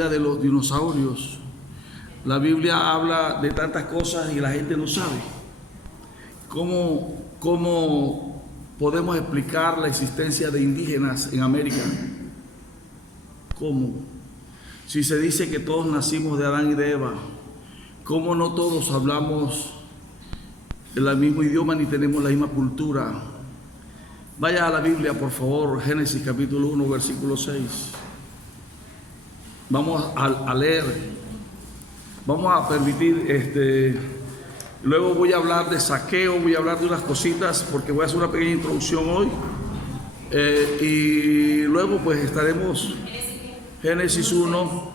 vida de los dinosaurios. La Biblia habla de tantas cosas y la gente no sabe. ¿Cómo podemos explicar la existencia de indígenas en América? ¿Cómo? Si se dice que todos nacimos de Adán y de Eva, ¿cómo no todos hablamos el mismo idioma ni tenemos la misma cultura? Vaya a la Biblia, por favor, Génesis capítulo 1, versículo 6. Vamos a leer, vamos a permitir, luego voy a hablar de Zaqueo, voy a hablar de unas cositas, porque voy a hacer una pequeña introducción hoy, y luego pues estaremos, Génesis 1,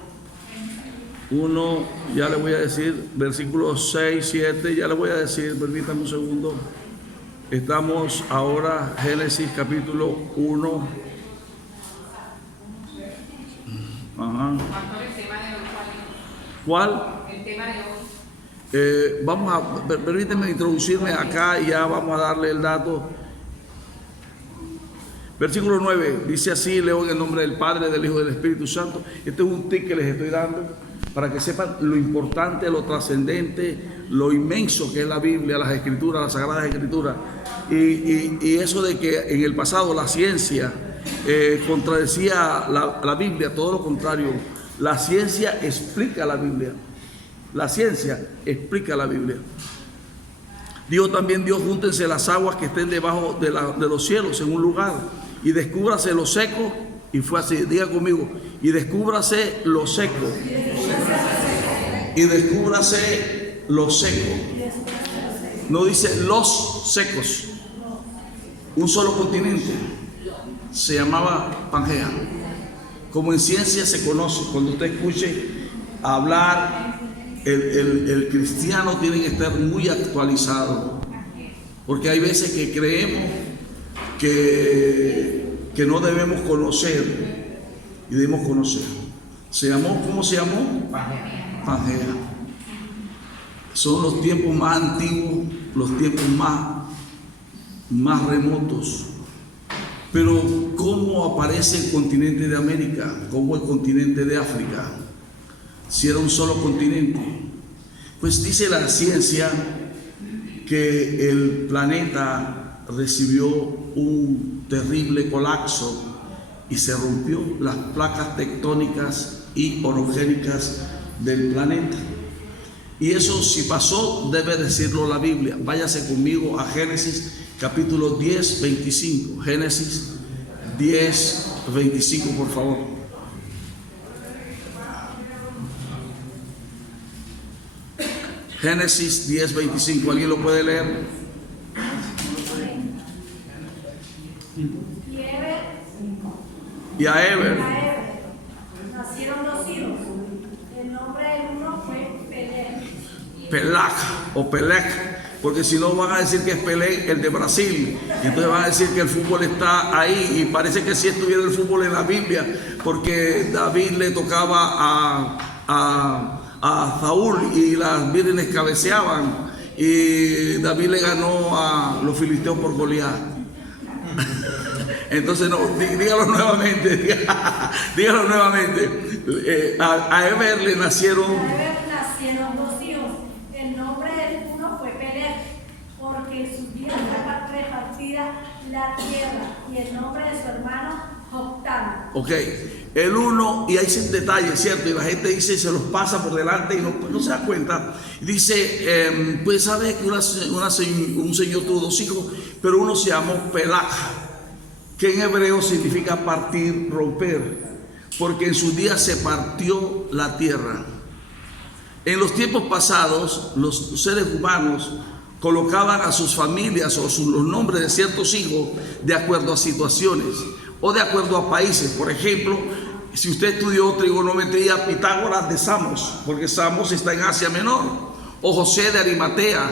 ya le voy a decir, versículos 6, 7, ya le voy a decir, permítame un segundo. Estamos ahora, Génesis capítulo 1. Ajá. ¿Cuál? El tema de hoy. Permíteme introducirme acá y ya vamos a darle el dato. Versículo 9, dice así, leo en el nombre del Padre, del Hijo y del Espíritu Santo. Este es un tic que les estoy dando para que sepan lo importante, lo trascendente, lo inmenso que es la Biblia, las Escrituras, las Sagradas Escrituras. Y eso de que en el pasado la ciencia contradecía la Biblia, todo lo contrario. La ciencia explica la Biblia. La ciencia explica la Biblia. Dijo también Dios: júntense las aguas que estén debajo de los cielos en un lugar, y descúbrase lo seco. Y fue así, diga conmigo, y descúbrase lo seco. Y descúbrase lo seco. No dice los secos. Un solo continente se llamaba Pangea. Como en ciencia se conoce, cuando usted escuche hablar, el cristiano tiene que estar muy actualizado, porque hay veces que creemos que no debemos conocer y debemos conocer. Se llamó, ¿cómo se llamó? Pangea. Son los tiempos más antiguos, los tiempos más remotos. Pero ¿cómo aparece el continente de América? ¿Cómo el continente de África? Si era un solo continente. Pues dice la ciencia que el planeta recibió un terrible colapso y se rompió las placas tectónicas y orogénicas del planeta. Y eso, si pasó, debe decirlo la Biblia. Váyase conmigo a Génesis capítulo 10, 25. Génesis 10, 25, por favor. Génesis 10, 25. ¿Alguien lo puede leer? Y a Eber nacieron dos hijos. El nombre del uno fue Peleg. Peleg o Peleg, porque si no van a decir que es Pelé, el de Brasil, y entonces van a decir que el fútbol está ahí, y parece que sí estuviera el fútbol en la Biblia, porque David le tocaba a Saúl y las vírgenes cabeceaban, y David le ganó a los filisteos por Goliat. Entonces, no, dígalo nuevamente, dígalo nuevamente. A Eber le nacieron. A Eber nacieron dos hijos. El nombre del uno fue Peleg, porque en sus días fue repartida la tierra, y el nombre de su hermano Joctán. Ok, el uno, y hay detalles, ¿cierto? Y la gente dice, se los pasa por delante y no se da cuenta. Dice, pues sabe que un señor tuvo dos hijos, pero uno se llamó Pelag, que en hebreo significa partir, romper, porque en sus días se partió la tierra. En los tiempos pasados, los seres humanos colocaban a sus familias o los nombres de ciertos hijos de acuerdo a situaciones o de acuerdo a países. Por ejemplo, si usted estudió trigonometría, Pitágoras de Samos, porque Samos está en Asia Menor, o José de Arimatea,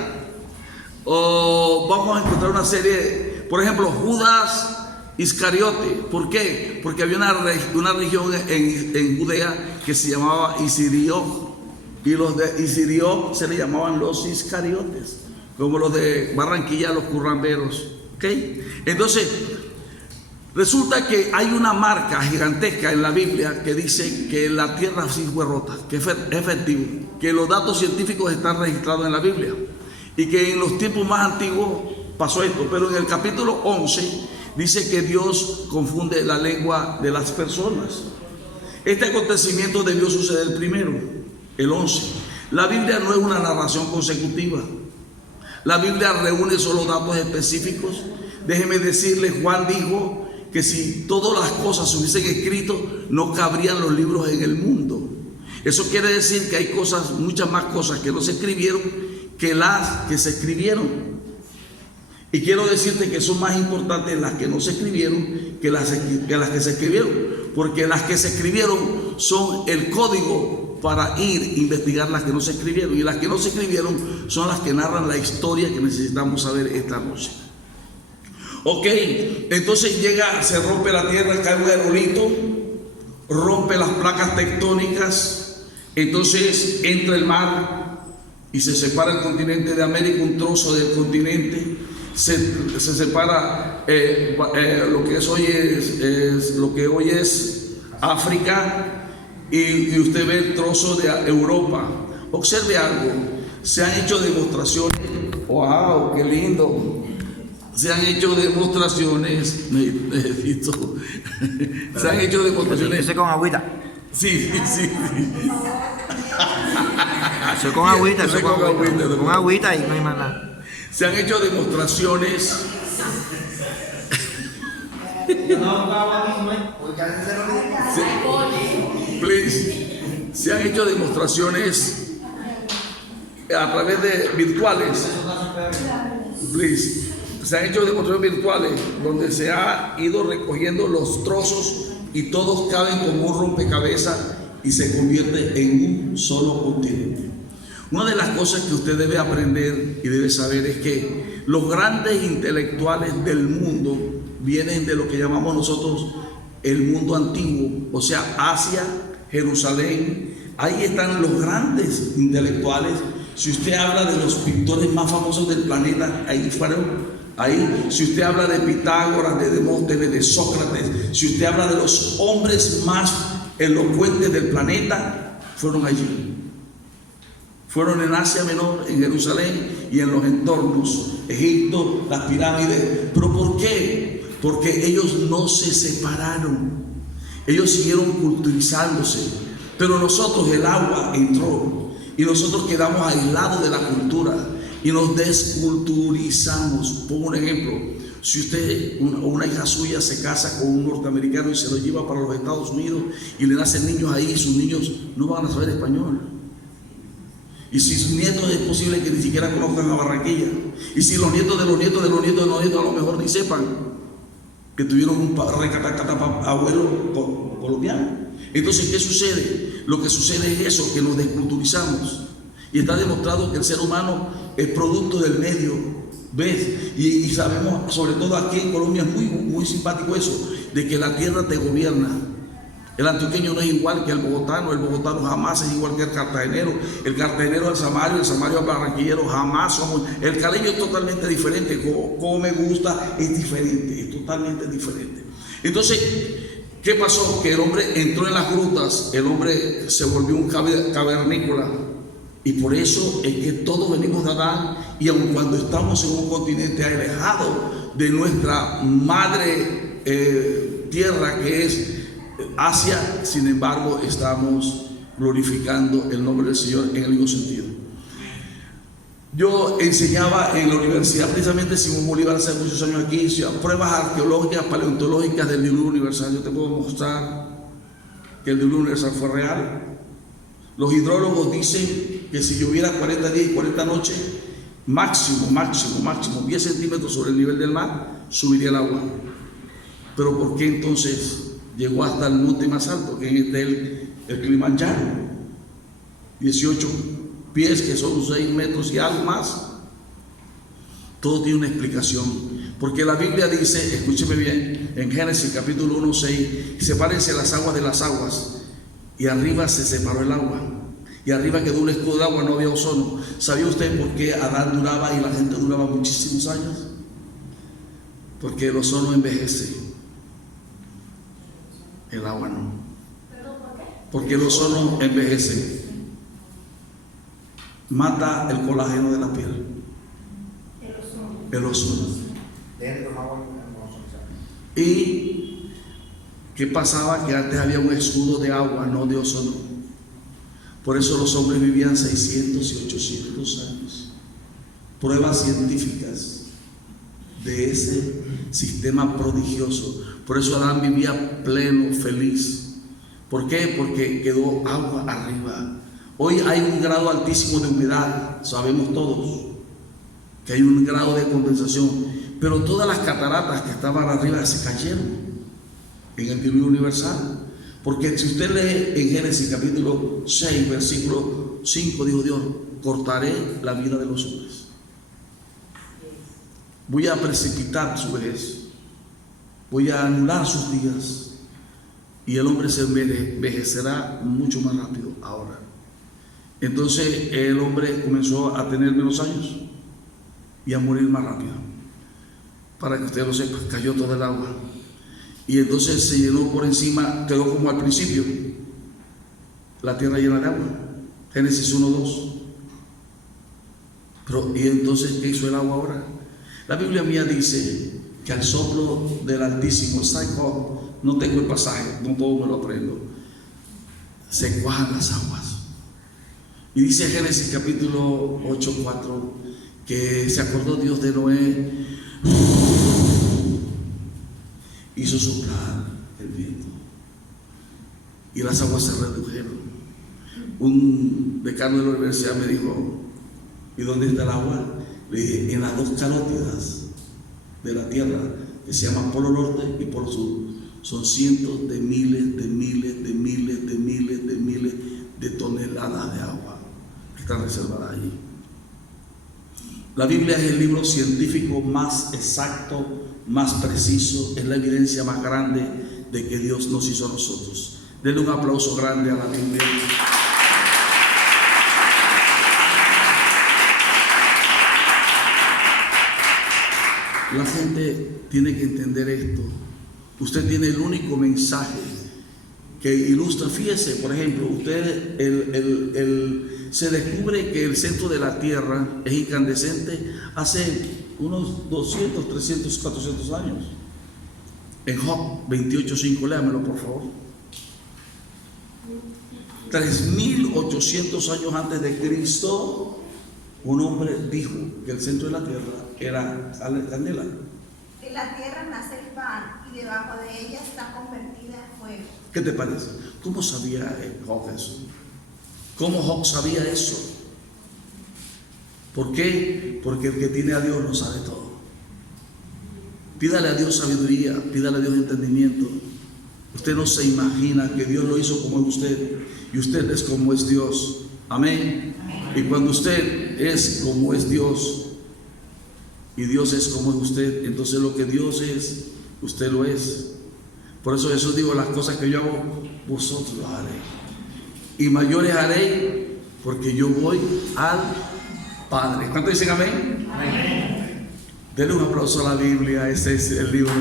o vamos a encontrar una serie, por ejemplo, Judas Iscariote. ¿Por qué? Porque había una región en Judea que se llamaba Isirio, y los de Isirio se le llamaban los Iscariotes, como los de Barranquilla, los curramberos. ¿Okay? Entonces, Resulta que hay una marca gigantesca en la Biblia que dice que la tierra sí fue rota, que es efectivo, que los datos científicos están registrados en la Biblia y que en los tiempos más antiguos pasó esto. Pero en el capítulo 11 dice que Dios confunde la lengua de las personas. Este acontecimiento debió suceder primero, el 11. La Biblia no es una narración consecutiva. La Biblia reúne solo datos específicos. Déjeme decirle, Juan dijo que si todas las cosas se hubiesen escrito, no cabrían los libros en el mundo. Eso quiere decir que hay cosas, muchas más cosas que no se escribieron que las que se escribieron. Y quiero decirte que son más importantes las que no se escribieron que las que se escribieron, porque las que se escribieron son el código para ir a investigar las que no se escribieron, y las que no se escribieron son las que narran la historia que necesitamos saber esta noche. Ok, entonces se rompe la tierra, cae un aerolito, rompe las placas tectónicas, entonces entra el mar y se separa el continente de América, un trozo del continente, se separa lo que hoy es África, y usted ve el trozo de Europa. Observe algo, se han hecho demostraciones, wow, qué lindo. Se han hecho demostraciones, se han hecho demostraciones. Ese con agüita. Sí. Eso con agüita, Ese con agüita. Con agüita y no hay más nada. Se han hecho demostraciones. Se han hecho demostraciones a través de virtuales. Se han hecho demostraciones virtuales donde se ha ido recogiendo los trozos y todos caben como un rompecabezas y se convierte en un solo continente. Una de las cosas que usted debe aprender y debe saber es que los grandes intelectuales del mundo vienen de lo que llamamos nosotros el mundo antiguo, o sea, Asia, Jerusalén. Ahí están los grandes intelectuales. Si usted habla de los pintores más famosos del planeta, ahí fueron. Ahí, si usted habla de Pitágoras, de Demóstenes, de Sócrates, si usted habla de los hombres más elocuentes del planeta, fueron allí. Fueron en Asia Menor, en Jerusalén y en los entornos, Egipto, las pirámides. ¿Pero por qué? Porque ellos no se separaron, ellos siguieron culturizándose. Pero nosotros, el agua entró y nosotros quedamos aislados de la cultura y nos desculturizamos. Pongo un ejemplo: si usted, una hija suya se casa con un norteamericano y se lo lleva para los Estados Unidos y le nacen niños ahí, sus niños no van a saber español. Y si sus nietos es posible que ni siquiera conozcan a Barranquilla. Y si los nietos de los nietos de los nietos de los nietos a lo mejor ni sepan que tuvieron un abuelo colombiano. Entonces, ¿qué sucede? Lo que sucede es eso, que nos desculturizamos. Y está demostrado que el ser humano es producto del medio, ¿ves? Y sabemos, sobre todo aquí en Colombia, es muy simpático eso, de que la tierra te gobierna. El antioqueño no es igual que el bogotano jamás es igual que el cartagenero al samario, el samario al barranquillero, jamás somos. El caleño es totalmente diferente, como me gusta, es diferente, es totalmente diferente. Entonces, ¿qué pasó? Que el hombre entró en las grutas, el hombre se volvió un cavernícola. Y por eso es que todos venimos de Adán, y aun cuando estamos en un continente alejado de nuestra madre tierra que es Asia, sin embargo estamos glorificando el nombre del Señor en el mismo sentido. Yo enseñaba en la universidad, precisamente Simón Bolívar, hace muchos años aquí, pruebas arqueológicas, paleontológicas del diluvio universal. Yo te puedo mostrar que el diluvio universal fue real. Los hidrólogos dicen que si lloviera 40 días y 40 noches, máximo 10 centímetros sobre el nivel del mar, subiría el agua. Pero ¿por qué entonces llegó hasta el monte más alto, que es el Kilimanjaro? 18 pies, que son 6 metros y algo más. Todo tiene una explicación, porque la Biblia dice, escúcheme bien, en Génesis capítulo 1, 6, sepárense las aguas de las aguas, y arriba se separó el agua, y arriba quedó un escudo de agua, no había ozono. ¿Sabía usted por qué Adán duraba y la gente duraba muchísimos años? Porque el ozono envejece. El agua no. ¿Perdón, por qué? Porque el ozono envejece. Mata el colágeno de la piel. El ozono. El ozono. ¿Y qué pasaba? Que antes había un escudo de agua, no de ozono. Por eso los hombres vivían 600 y 800 años. Pruebas científicas de ese sistema prodigioso. Por eso Adán vivía pleno, feliz. ¿Por qué? Porque quedó agua arriba. Hoy hay un grado altísimo de humedad, sabemos todos que hay un grado de condensación, pero todas las cataratas que estaban arriba se cayeron en el diluvio universal. Porque si usted lee en Génesis capítulo 6, versículo 5, dijo Dios: cortaré la vida de los hombres. Voy a precipitar su vejez, voy a anular sus días, y el hombre se envejecerá mucho más rápido ahora. Entonces el hombre comenzó a tener menos años y a morir más rápido. Para que usted lo sepa, cayó todo el agua. Y entonces se llenó por encima, quedó como al principio, la tierra llena de agua. Génesis 1:2. Pero, ¿y entonces qué hizo el agua ahora? La Biblia mía dice que al soplo del Altísimo, no tengo el pasaje, no todo me lo aprendo, se cuajan las aguas. Y dice Génesis capítulo 8:4 que se acordó Dios de Noé, hizo soplar el viento y las aguas se redujeron. Un decano de la universidad me dijo: ¿y dónde está el agua? Le dije: en las dos carótidas de la tierra, que se llaman Polo Norte y Polo Sur. Son cientos de miles de toneladas de agua que están reservadas allí. La Biblia es el libro científico más exacto, más preciso, es la evidencia más grande de que Dios nos hizo a nosotros. Denle un aplauso grande a la Biblia. La gente tiene que entender esto. Usted tiene el único mensaje que ilustra. Fíjese, por ejemplo, usted se descubre que el centro de la Tierra es incandescente hace unos 200, 300, 400 años. En Job 28:5, léamelo por favor. 3.800 años antes de Cristo, un hombre dijo que el centro de la Tierra era candela. En la tierra nace el pan y debajo de ella está convertida en fuego. ¿Qué te parece? ¿Cómo sabía Job eso? ¿Cómo Job sabía eso? ¿Por qué? Porque el que tiene a Dios lo sabe todo. Pídale a Dios sabiduría, pídale a Dios entendimiento. Usted no se imagina que Dios lo hizo como es usted, y usted es como es Dios. Amén. Y cuando usted es como es Dios y Dios es como es usted, entonces lo que Dios es, usted lo es. Por eso Jesús dijo: las cosas que yo hago, vosotros las haréis, y mayores haréis, porque yo voy al Padre. ¿Cuánto dicen amén? Amén. Denle un aplauso a la Biblia. Ese es el libro.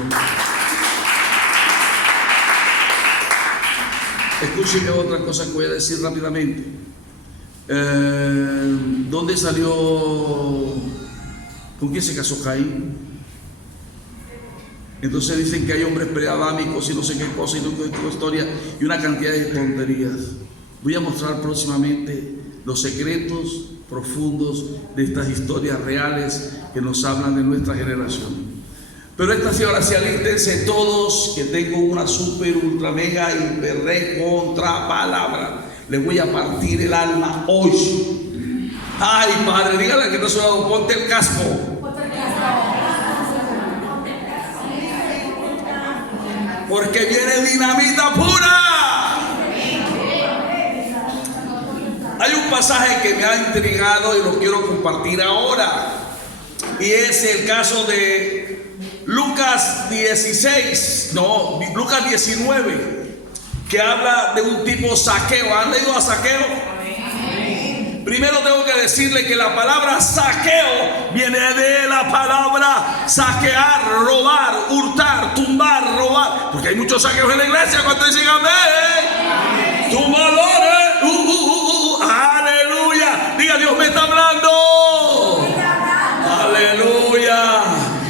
Escúcheme otra cosa que voy a decir rápidamente. ¿Dónde salió? ¿Con quién se casó Caín? Entonces dicen que hay hombres preadámicos y no sé qué cosa, y no sé qué historia, y una cantidad de tonterías. Voy a mostrar próximamente los secretos profundos de estas historias reales que nos hablan de nuestra generación. Pero esta sí, ahora sí, alístense todos, que tengo una super, ultra, mega, hiper, contra palabra. Les voy a partir el alma hoy. Ay, Padre, dígale que no se lo, ponte el casco. Porque viene dinamita pura. Hay un pasaje que me ha intrigado y lo quiero compartir ahora. Y es el caso de Lucas 19, que habla de un tipo Zaqueo. ¿Han leído a Zaqueo? Primero tengo que decirle que la palabra saqueo viene de la palabra saquear, robar, hurtar, tumbar, robar. Porque hay muchos saqueos en la iglesia. Cuando dicen amén, tumbadores, aleluya. Diga, Dios me está hablando. Aleluya.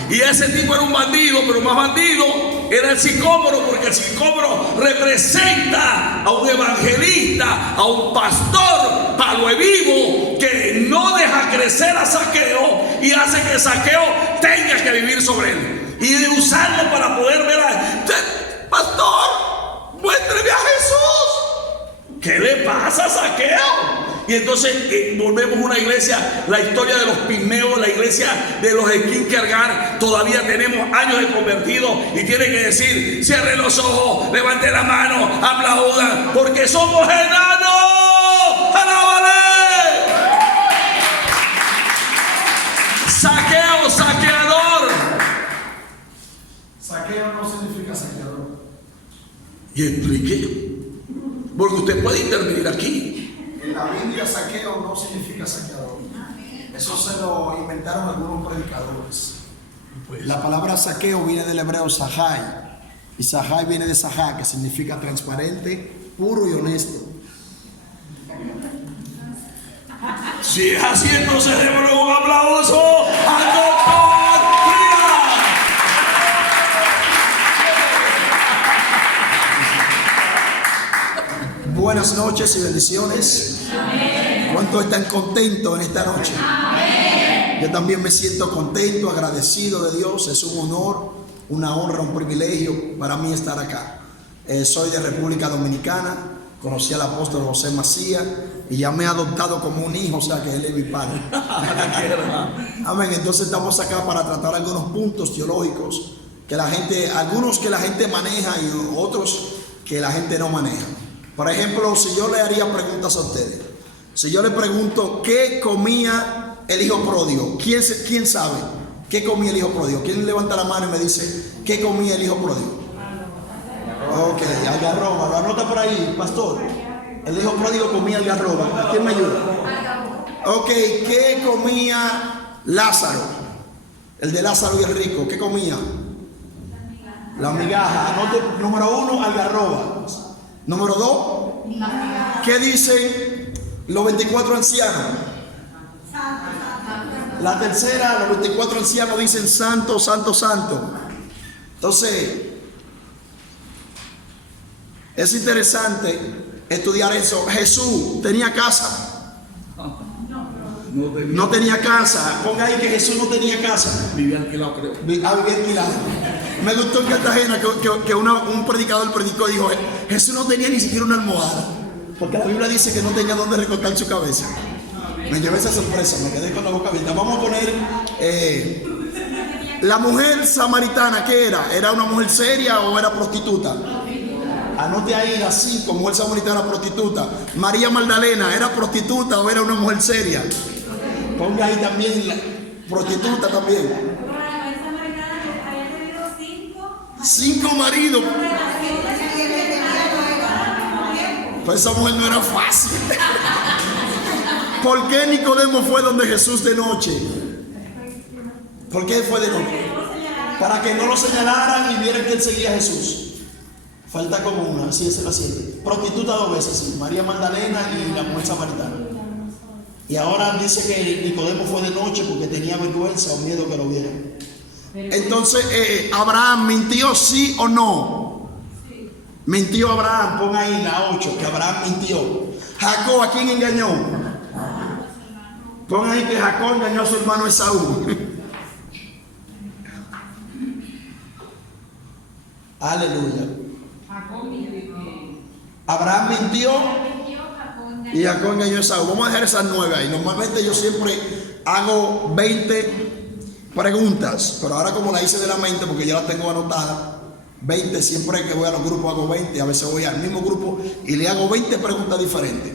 Y ese tipo era un bandido, pero más bandido era el sicómoro, porque el sicómoro representa a un evangelista, a un pastor palo vivo que no deja crecer a Zaqueo y hace que Zaqueo tenga que vivir sobre él y de usarlo para poder ver a pastor, muéstreme a Jesús. ¿Qué le pasa a Zaqueo? Y entonces volvemos a una iglesia, la historia de los pigmeos, la iglesia de los Kierkegaard. Todavía tenemos años de convertidos y tiene que decir: cierren los ojos, levanten la mano, aplaudan, porque somos enanos. ¡Alábale! Saqueo, saqueador. Saqueo no significa saqueador. Y expliqué, porque usted puede intervenir aquí. En la Biblia, saqueo no significa saqueador. Eso se lo inventaron algunos predicadores. La palabra saqueo viene del hebreo sahai, y sahai viene de sahá, que significa transparente, puro y honesto. Si es así, entonces démosle un aplauso al doctor. Buenas noches y bendiciones. ¿Cuántos están contentos en esta noche? Yo también me siento contento, agradecido de Dios. Es un honor, una honra, un privilegio para mí estar acá. Soy de República Dominicana. Conocí al apóstol José Macías y ya me ha adoptado como un hijo, o sea que él es mi padre. Amén. Entonces estamos acá para tratar algunos puntos teológicos que la gente, algunos que la gente maneja y otros que la gente no maneja. Por ejemplo, si yo le haría preguntas a ustedes, si yo le pregunto ¿qué comía el hijo pródigo? ¿Quién sabe qué comía el hijo pródigo? ¿Quién levanta la mano y me dice qué comía el hijo pródigo? Ok, algarroba, lo anota por ahí, pastor. El hijo pródigo comía algarroba. ¿Quién me ayuda? Ok, ¿qué comía Lázaro? El de Lázaro y el rico, ¿qué comía? La migaja. Anote, número 1, algarroba. Número 2, ¿qué dicen los 24 ancianos? La tercera, los 24 ancianos dicen santo, santo, santo. Entonces, es interesante estudiar eso. Jesús tenía casa. No tenía casa. Ponga ahí que Jesús no tenía casa. Vivía alquilado, creo. Vivía alquilado. Me gustó en Cartagena que un predicador predicó y dijo: Jesús no tenía ni siquiera una almohada, porque la Biblia dice que no tenía dónde recostar su cabeza. Me llevé esa sorpresa, me quedé con la boca abierta. Vamos a poner la mujer samaritana. ¿Qué era? ¿Era una mujer seria o era prostituta? Anote ahí las 5, mujer samaritana prostituta. María Magdalena, ¿era prostituta o era una mujer seria? Ponga ahí también la prostituta también. 5 maridos. Pues esa mujer no era fácil. ¿Por qué Nicodemo fue donde Jesús de noche? ¿Por qué fue de noche? Para que no lo señalaran y vieran que él seguía a Jesús. Falta como una, así es la 7. Prostituta 2 veces, sí. María Magdalena y la mujer samaritana. Y ahora dice que Nicodemo fue de noche porque tenía vergüenza o miedo que lo vieran. Entonces, ¿Abraham mintió, sí o no? Sí. Mintió Abraham, pon ahí la 8, que Abraham mintió. Jacob, ¿a quién engañó? Pon ahí que Jacob engañó a su hermano Esaú. Aleluya. Abraham mintió y Jacob engañó a Esaú. Vamos a dejar esas 9 ahí. Normalmente yo siempre hago 20 preguntas, pero ahora como la hice de la mente, porque ya la tengo anotada, 20, siempre que voy a los grupos hago 20, a veces voy al mismo grupo y le hago 20 preguntas diferentes.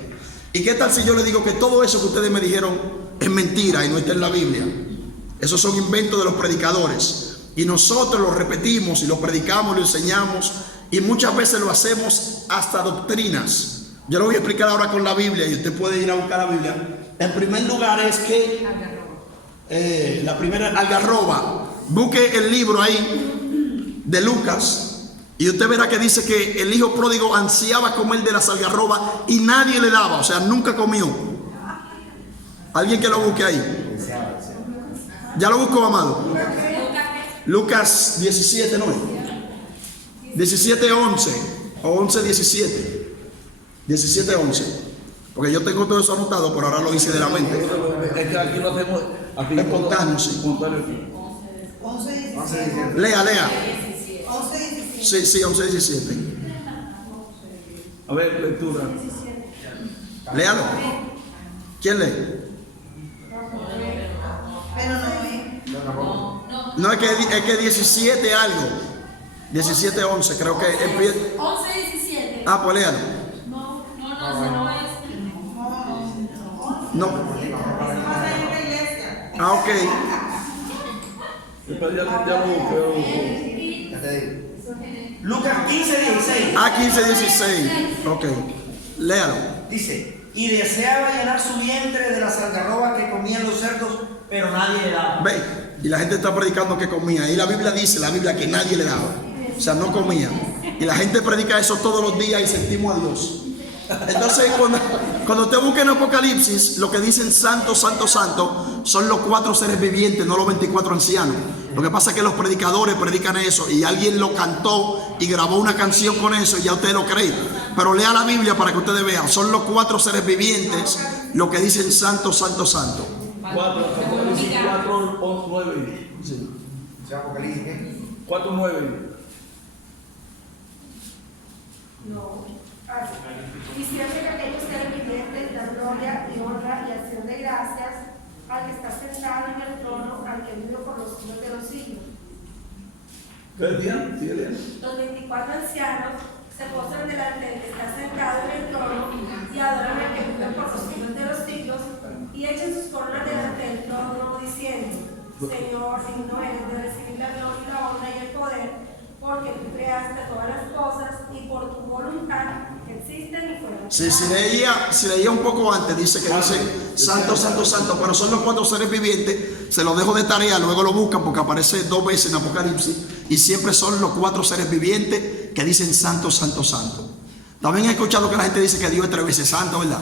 ¿Y qué tal si yo le digo que todo eso que ustedes me dijeron es mentira y no está en la Biblia? Esos son inventos de los predicadores y nosotros lo repetimos y lo predicamos, lo enseñamos y muchas veces lo hacemos hasta doctrinas Yo lo voy a explicar ahora con la Biblia y usted puede ir a buscar la Biblia. En primer lugar es que la primera algarroba. Busque el libro ahí de Lucas y usted verá que dice que el hijo pródigo ansiaba comer de las algarrobas y nadie le daba, o sea, nunca comió. Alguien que lo busque ahí. ¿Ya lo buscó, amado? Lucas 17, ¿no? 17:11 o 11:17. 17:11. Porque yo tengo todo eso anotado, pero ahora lo hice de la mente. Es que aquí lo hacemos. Aquí Espontáneo, sí. 11:17. Lea. 11:17. Sí, 11:17. A ver, lectura. Léalo. ¿Quién lee? Pero no No, es que 17 algo. 17:11, creo que empieza. 11:17. Ah, pues léalo. No es. No. Ah, ok. Ya lo busqué. Lucas 15:16 Ah, 15:16. Ok. Léalo. dice: y deseaba llenar su vientre de las algarrobas que comían los cerdos, pero nadie le daba. Ve. Y la gente está predicando que comía. Y la Biblia dice, que nadie le daba. O sea, no comía. Y la gente predica eso todos los días y sentimos a Dios. Entonces, cuando usted busca en Apocalipsis, lo que dicen santo, santo, santo, son los 4 seres vivientes, no los 24 ancianos. Lo que pasa es que los predicadores predican eso y alguien lo cantó y grabó una canción con eso y ya usted lo cree. Pero lea la Biblia para que ustedes vean. Son los 4 seres vivientes lo que dicen santo, santo, santo. 4:9. Sí. 4:9. Diciendo que aquellos seres vivientes dan gloria y honra y acción de gracias al que está sentado en el trono, al que vive por los siglos de los siglos. ¿Qué decían? Sí, lean. Los 24 ancianos se postran delante del que está sentado en el trono y adoran al que vive por los siglos de los siglos y echan sus coronas delante del trono diciendo: Señor, digno eres de recibir la gloria y la honra y el poder, porque tú creaste todas las cosas y por tu voluntad existen y fueron. Si leía un poco antes, dice santo, santo, santo, pero son los 4 seres vivientes. Se lo dejo de tarea, luego lo buscan porque aparece 2 veces en Apocalipsis y siempre son los 4 seres vivientes que dicen santo, santo, santo. También he escuchado que la gente dice que Dios es 3 veces santo, ¿verdad?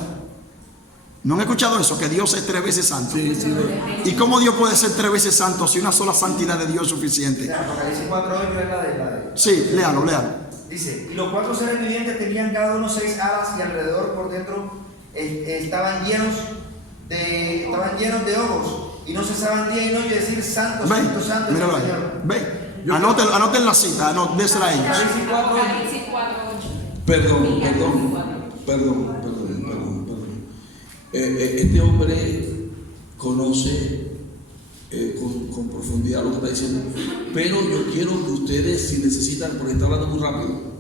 ¿No han escuchado eso? Que Dios es 3 veces santo. Sí. ¿Y cómo Dios puede ser 3 veces santo si una sola santidad de Dios es suficiente? Apocalipsis 4:8 es la de. Sí, léalo. Dice: y los 4 seres vivientes tenían cada uno 6 alas y alrededor por dentro estaban llenos de ojos y no cesaban día y noche de decir: Santo, Santo, Santo es el Míralo ahí. Señor. Ve. Anoten la cita, désela a ellos. Apocalipsis 4:8. Perdón. Este hombre conoce con profundidad lo que está diciendo, pero yo quiero que ustedes, si necesitan, porque está hablando muy rápido.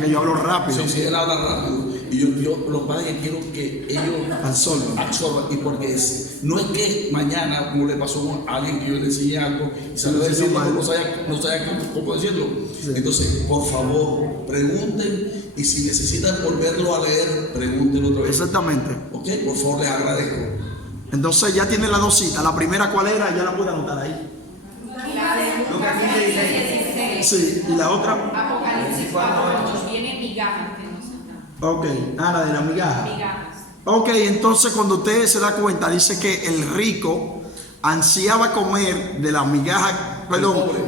Que yo hablo rápido. Sí, él habla rápido. Y yo los padres quiero que ellos absorban. Y porque no es que mañana, como le pasó a alguien que yo le enseñé algo y salió a decirlo, no sabía cómo decirlo. Sí. Entonces, por favor, pregunten y si necesitan volverlo a leer, pregúntenlo otra vez. Exactamente. Ok, por favor, les agradezco. Entonces ya tienen las 2 citas. La primera, ¿cuál era? Ya la pueden anotar ahí. Lucas 15:16. Sí, y la otra. Apocalipsis 4:8. Viene migajas que nos dan. Ok, la de la migaja. Migajas. Ok, entonces cuando usted se da cuenta, dice que el rico ansiaba comer de las migajas,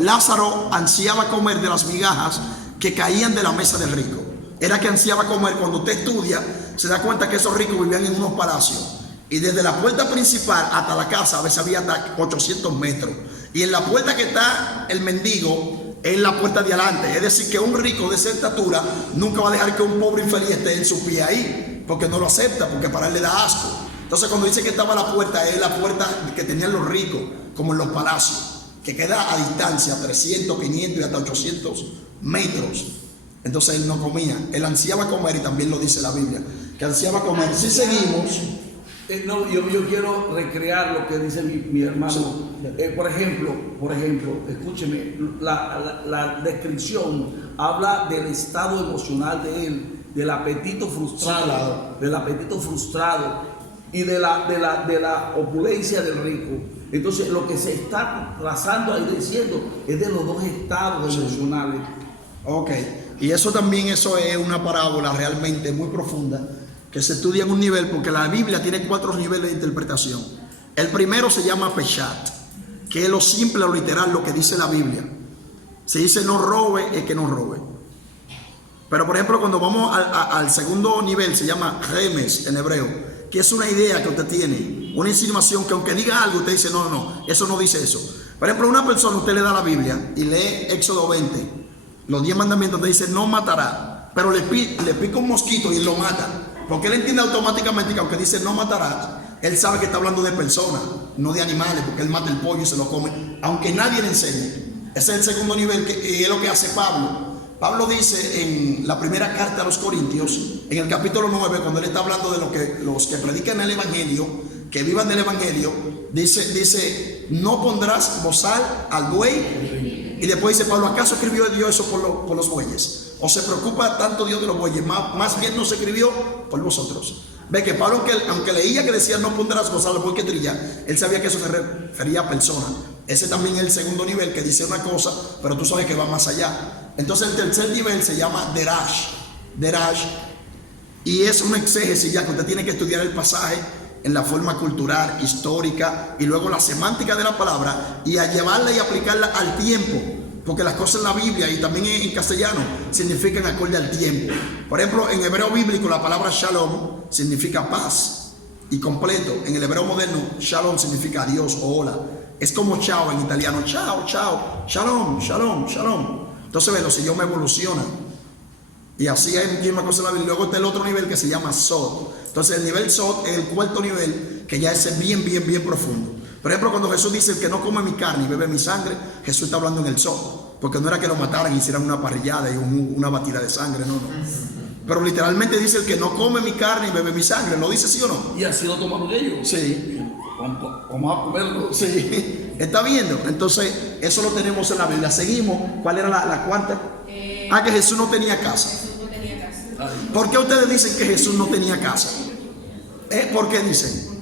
Lázaro ansiaba comer de las migajas que caían de la mesa del rico. Era que ansiaba comer. Cuando usted estudia, se da cuenta que esos ricos vivían en unos palacios. Y desde la puerta principal hasta la casa, a veces había hasta 800 metros. Y en la puerta que está el mendigo, es la puerta de adelante. Es decir, que un rico de esa estatura nunca va a dejar que un pobre infeliz esté en su pie ahí, porque no lo acepta, porque para él le da asco. Entonces cuando dice que estaba la puerta, es la puerta que tenían los ricos, como en los palacios, que queda a distancia, 300, 500 y hasta 800 metros. Entonces él no comía, él ansiaba comer, y también lo dice la Biblia, que ansiaba comer. Si seguimos... yo quiero recrear lo que dice mi hermano. Por ejemplo, escúcheme, la descripción habla del estado emocional de él del apetito frustrado, Sí, claro. del apetito frustrado y de la opulencia del rico. Entonces lo que se está trazando ahí diciendo es de los dos estados emocionales. Ok, y eso también, eso es una parábola realmente muy profunda que se estudia en un nivel, porque la Biblia tiene 4 niveles de interpretación. El primero se llama Peshat, que es lo simple o literal, lo que dice la Biblia. Si dice no robe, es que no robe. Pero por ejemplo, cuando vamos al segundo nivel, se llama Remes en hebreo, que es una idea que usted tiene, una insinuación que aunque diga algo, usted dice no, eso no dice eso. Por ejemplo, una persona, usted le da la Biblia y lee Éxodo 20, los 10 mandamientos, te dice no matará, pero le pica un mosquito y lo mata, porque él entiende automáticamente que aunque dice no matarás, él sabe que está hablando de personas, no de animales, porque él mata el pollo y se lo come, aunque nadie le enseñe. Ese es el segundo nivel, que es lo que hace Pablo. Pablo dice en la primera carta a los Corintios, en el capítulo 9, cuando él está hablando de los que predican el Evangelio, que vivan del Evangelio, dice no pondrás bozal al buey. Y después dice Pablo, ¿acaso escribió Dios eso por los bueyes? ¿O se preocupa tanto Dios de los bueyes? Más bien no se escribió por vosotros. Ve que Pablo, aunque leía que decía no pondrás bozal al buey que trilla, él sabía que eso se refería a personas. Ese también es el segundo nivel, que dice una cosa, pero tú sabes que va más allá. Entonces el tercer nivel se llama Derash, y es una exégesis ya que usted tiene que estudiar el pasaje en la forma cultural, histórica, y luego la semántica de la palabra, y a llevarla y aplicarla al tiempo, porque las cosas en la Biblia y también en castellano significan acorde al tiempo. Por ejemplo, en hebreo bíblico la palabra shalom significa paz y completo. En el hebreo moderno, shalom significa adiós o hola. Es como chao en italiano, chao, shalom, shalom, shalom. Entonces, ve, los idiomas evolucionan. Y así hay muchísimas cosas en la Biblia. Luego está el otro nivel que se llama Sod. Entonces, el nivel Sod es el cuarto nivel, que ya es bien profundo. Por ejemplo, cuando Jesús dice el que no come mi carne y bebe mi sangre, Jesús está hablando en el Sod. Porque no era que lo mataran y hicieran una parrillada y una batida de sangre, no. Pero literalmente dice el que no come mi carne y bebe mi sangre. ¿Lo dice sí o no? Y así lo tomaron ellos. Sí. Vamos a comerlo. Sí, está viendo. Entonces, eso lo tenemos en la Biblia. Seguimos. ¿Cuál era la cuarta? Que Jesús no tenía casa. Jesús no tenía casa. ¿Por qué ustedes dicen que Jesús no tenía casa? ¿Por qué dicen?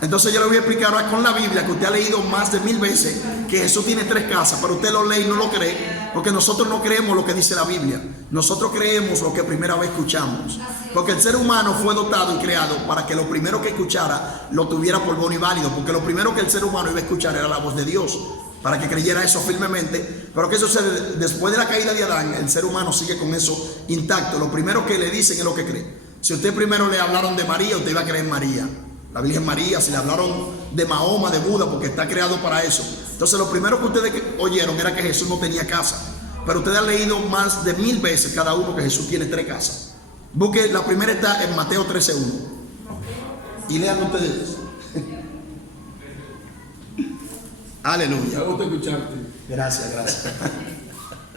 Entonces yo le voy a explicar ahora con la Biblia, que usted ha leído más de 1000 veces que Jesús tiene 3 casas, pero usted lo lee y no lo cree, porque nosotros no creemos lo que dice la Biblia. Nosotros creemos lo que primera vez escuchamos, porque el ser humano fue dotado y creado para que lo primero que escuchara lo tuviera por bueno y válido, porque lo primero que el ser humano iba a escuchar era la voz de Dios, para que creyera eso firmemente. Pero ¿qué sucede? Después de la caída de Adán, el ser humano sigue con eso intacto. Lo primero que le dicen es lo que cree. Si usted primero le hablaron de María, usted iba a creer en María, la Virgen María. Si le hablaron de Mahoma, de Buda, porque está creado para eso. Entonces lo primero que ustedes oyeron era que Jesús no tenía casa. Pero ustedes han leído más de 1000 veces cada uno que Jesús tiene 3 casas. Busque, la primera está en Mateo 13:1. Y lean ustedes. Aleluya. Me gusta escucharte. Gracias.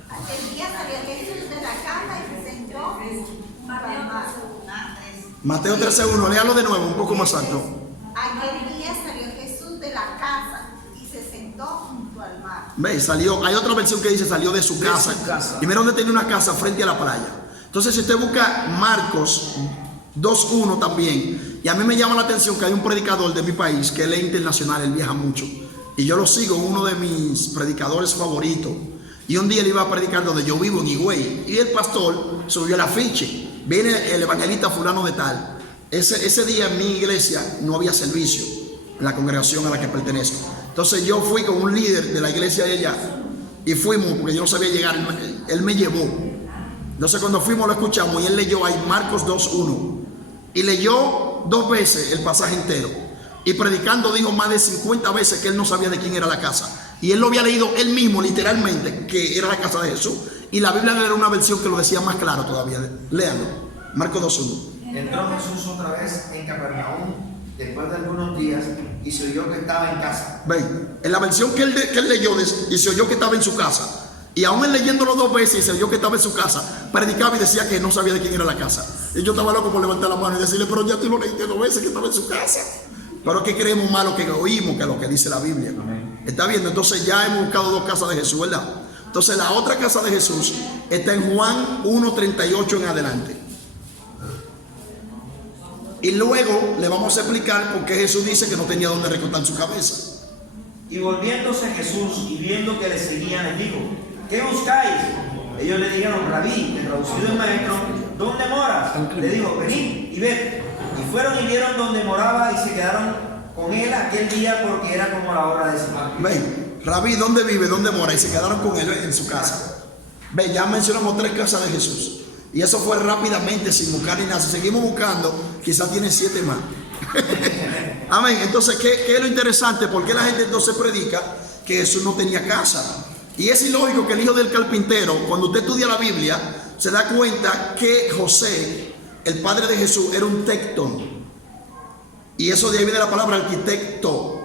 Aquel día salió Jesús de la casa y se sentó junto al mar. Mateo 13:1, léalo de nuevo, un poco más alto. Aquel día salió Jesús de la casa y se sentó junto al mar. Ve, salió. Hay otra versión que dice salió de su casa. Y mira donde tenía una casa frente a la playa. Entonces, si usted busca Marcos 2:1 también, y a mí me llama la atención que hay un predicador de mi país que él es internacional, él viaja mucho, y yo lo sigo, uno de mis predicadores favoritos. Y un día él iba a predicar donde yo vivo, en Higüey, y el pastor subió el afiche: viene el evangelista fulano de tal. Ese día en mi iglesia no había servicio, en la congregación a la que pertenezco. Entonces yo fui con un líder de la iglesia de allá, y fuimos, porque yo no sabía llegar, él me llevó. Entonces cuando fuimos lo escuchamos, y él leyó ahí Marcos 2:1, y leyó 2 veces el pasaje entero, y predicando dijo más de 50 veces que él no sabía de quién era la casa, y él lo había leído él mismo literalmente, que era la casa de Jesús, y la Biblia era una versión que lo decía más claro todavía. Léanlo, Marcos 2:1. Entró Jesús otra vez en Capernaum después de algunos días y se oyó que estaba en casa. Ven, en la versión que él leyó, y se oyó que estaba en su casa. Y aún él leyéndolo 2 veces y se oyó que estaba en su casa, predicaba y decía que no sabía de quién era la casa. Y yo estaba loco por levantar la mano y decirle: pero ya tú lo leíste 2 veces que estaba en su casa. Pero que creemos más lo que oímos que lo que dice la Biblia. Amén. Está viendo, entonces ya hemos buscado 2 casas de Jesús, ¿verdad? Entonces la otra casa de Jesús está en Juan 1:38 en adelante. Y luego le vamos a explicar por qué Jesús dice que no tenía donde recostar su cabeza. Y volviéndose Jesús y viendo que le seguían, les dijo: ¿qué buscáis? Ellos le dijeron: Rabí, que traducido en maestro, ¿dónde moras? Le dijo: venid y ved. Y fueron y vieron donde moraba y se quedaron con él aquel día, porque era como la hora de cenar. Ven, Rabí, ¿dónde vive? ¿Dónde mora? Y se quedaron con él en su casa. Ven, ya mencionamos 3 casas de Jesús. Y eso fue rápidamente, sin buscar ni nada. Si seguimos buscando, quizás tiene 7 más. Amén. Entonces, ¿qué es lo interesante? ¿Por qué la gente entonces predica que Jesús no tenía casa? Y es ilógico que el hijo del carpintero, cuando usted estudia la Biblia, se da cuenta que José, el padre de Jesús, era un tectón. Y eso de ahí viene la palabra arquitecto,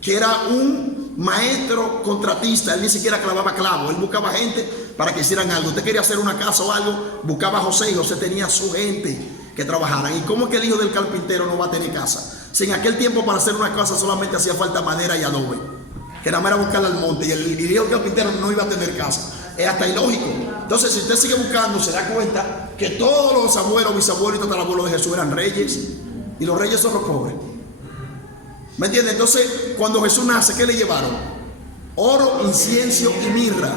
que era un maestro contratista. Él ni siquiera clavaba clavos, él buscaba gente para que hicieran algo. Usted quería hacer una casa o algo, buscaba a José, y José tenía su gente que trabajaran. ¿Y cómo es que el hijo del carpintero no va a tener casa? Si en aquel tiempo para hacer una casa solamente hacía falta madera y adobe, que nada más era buscarla al monte, y el hijo del carpintero no iba a tener casa. Es hasta ilógico. Entonces, si usted sigue buscando, se da cuenta que todos los abuelos, bisabuelos y tatarabuelos de Jesús eran reyes, y los reyes son los pobres. ¿Me entiende? Entonces, cuando Jesús nace, ¿qué le llevaron? Oro, incienso y mirra.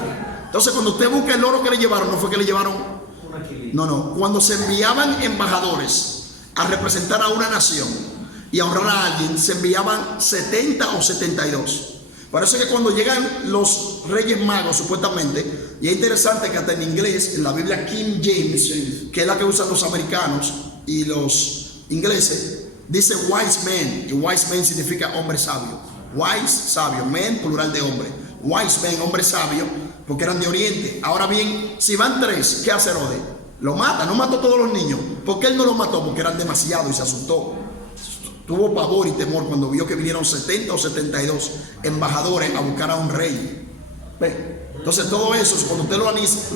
Entonces, cuando usted busca el oro que le llevaron, no fue que le llevaron. No. Cuando se enviaban embajadores a representar a una nación y a honrar a alguien, se enviaban 70 o 72. Por eso es que cuando llegan los reyes magos, supuestamente, y es interesante que hasta en inglés, en la Biblia King James, que es la que usan los americanos y los ingleses, dice wise man, y wise man significa hombre sabio. Wise, sabio, man, plural de hombre. Wise man, hombre sabio, porque eran de Oriente. Ahora bien, si van 3, ¿qué hace Herodes? Lo mata, no mató a todos los niños. ¿Por qué él no los mató? Porque eran demasiados y se asustó. Tuvo pavor y temor cuando vio que vinieron 70 o 72 embajadores a buscar a un rey. ¿Ve? Entonces todo eso, cuando usted lo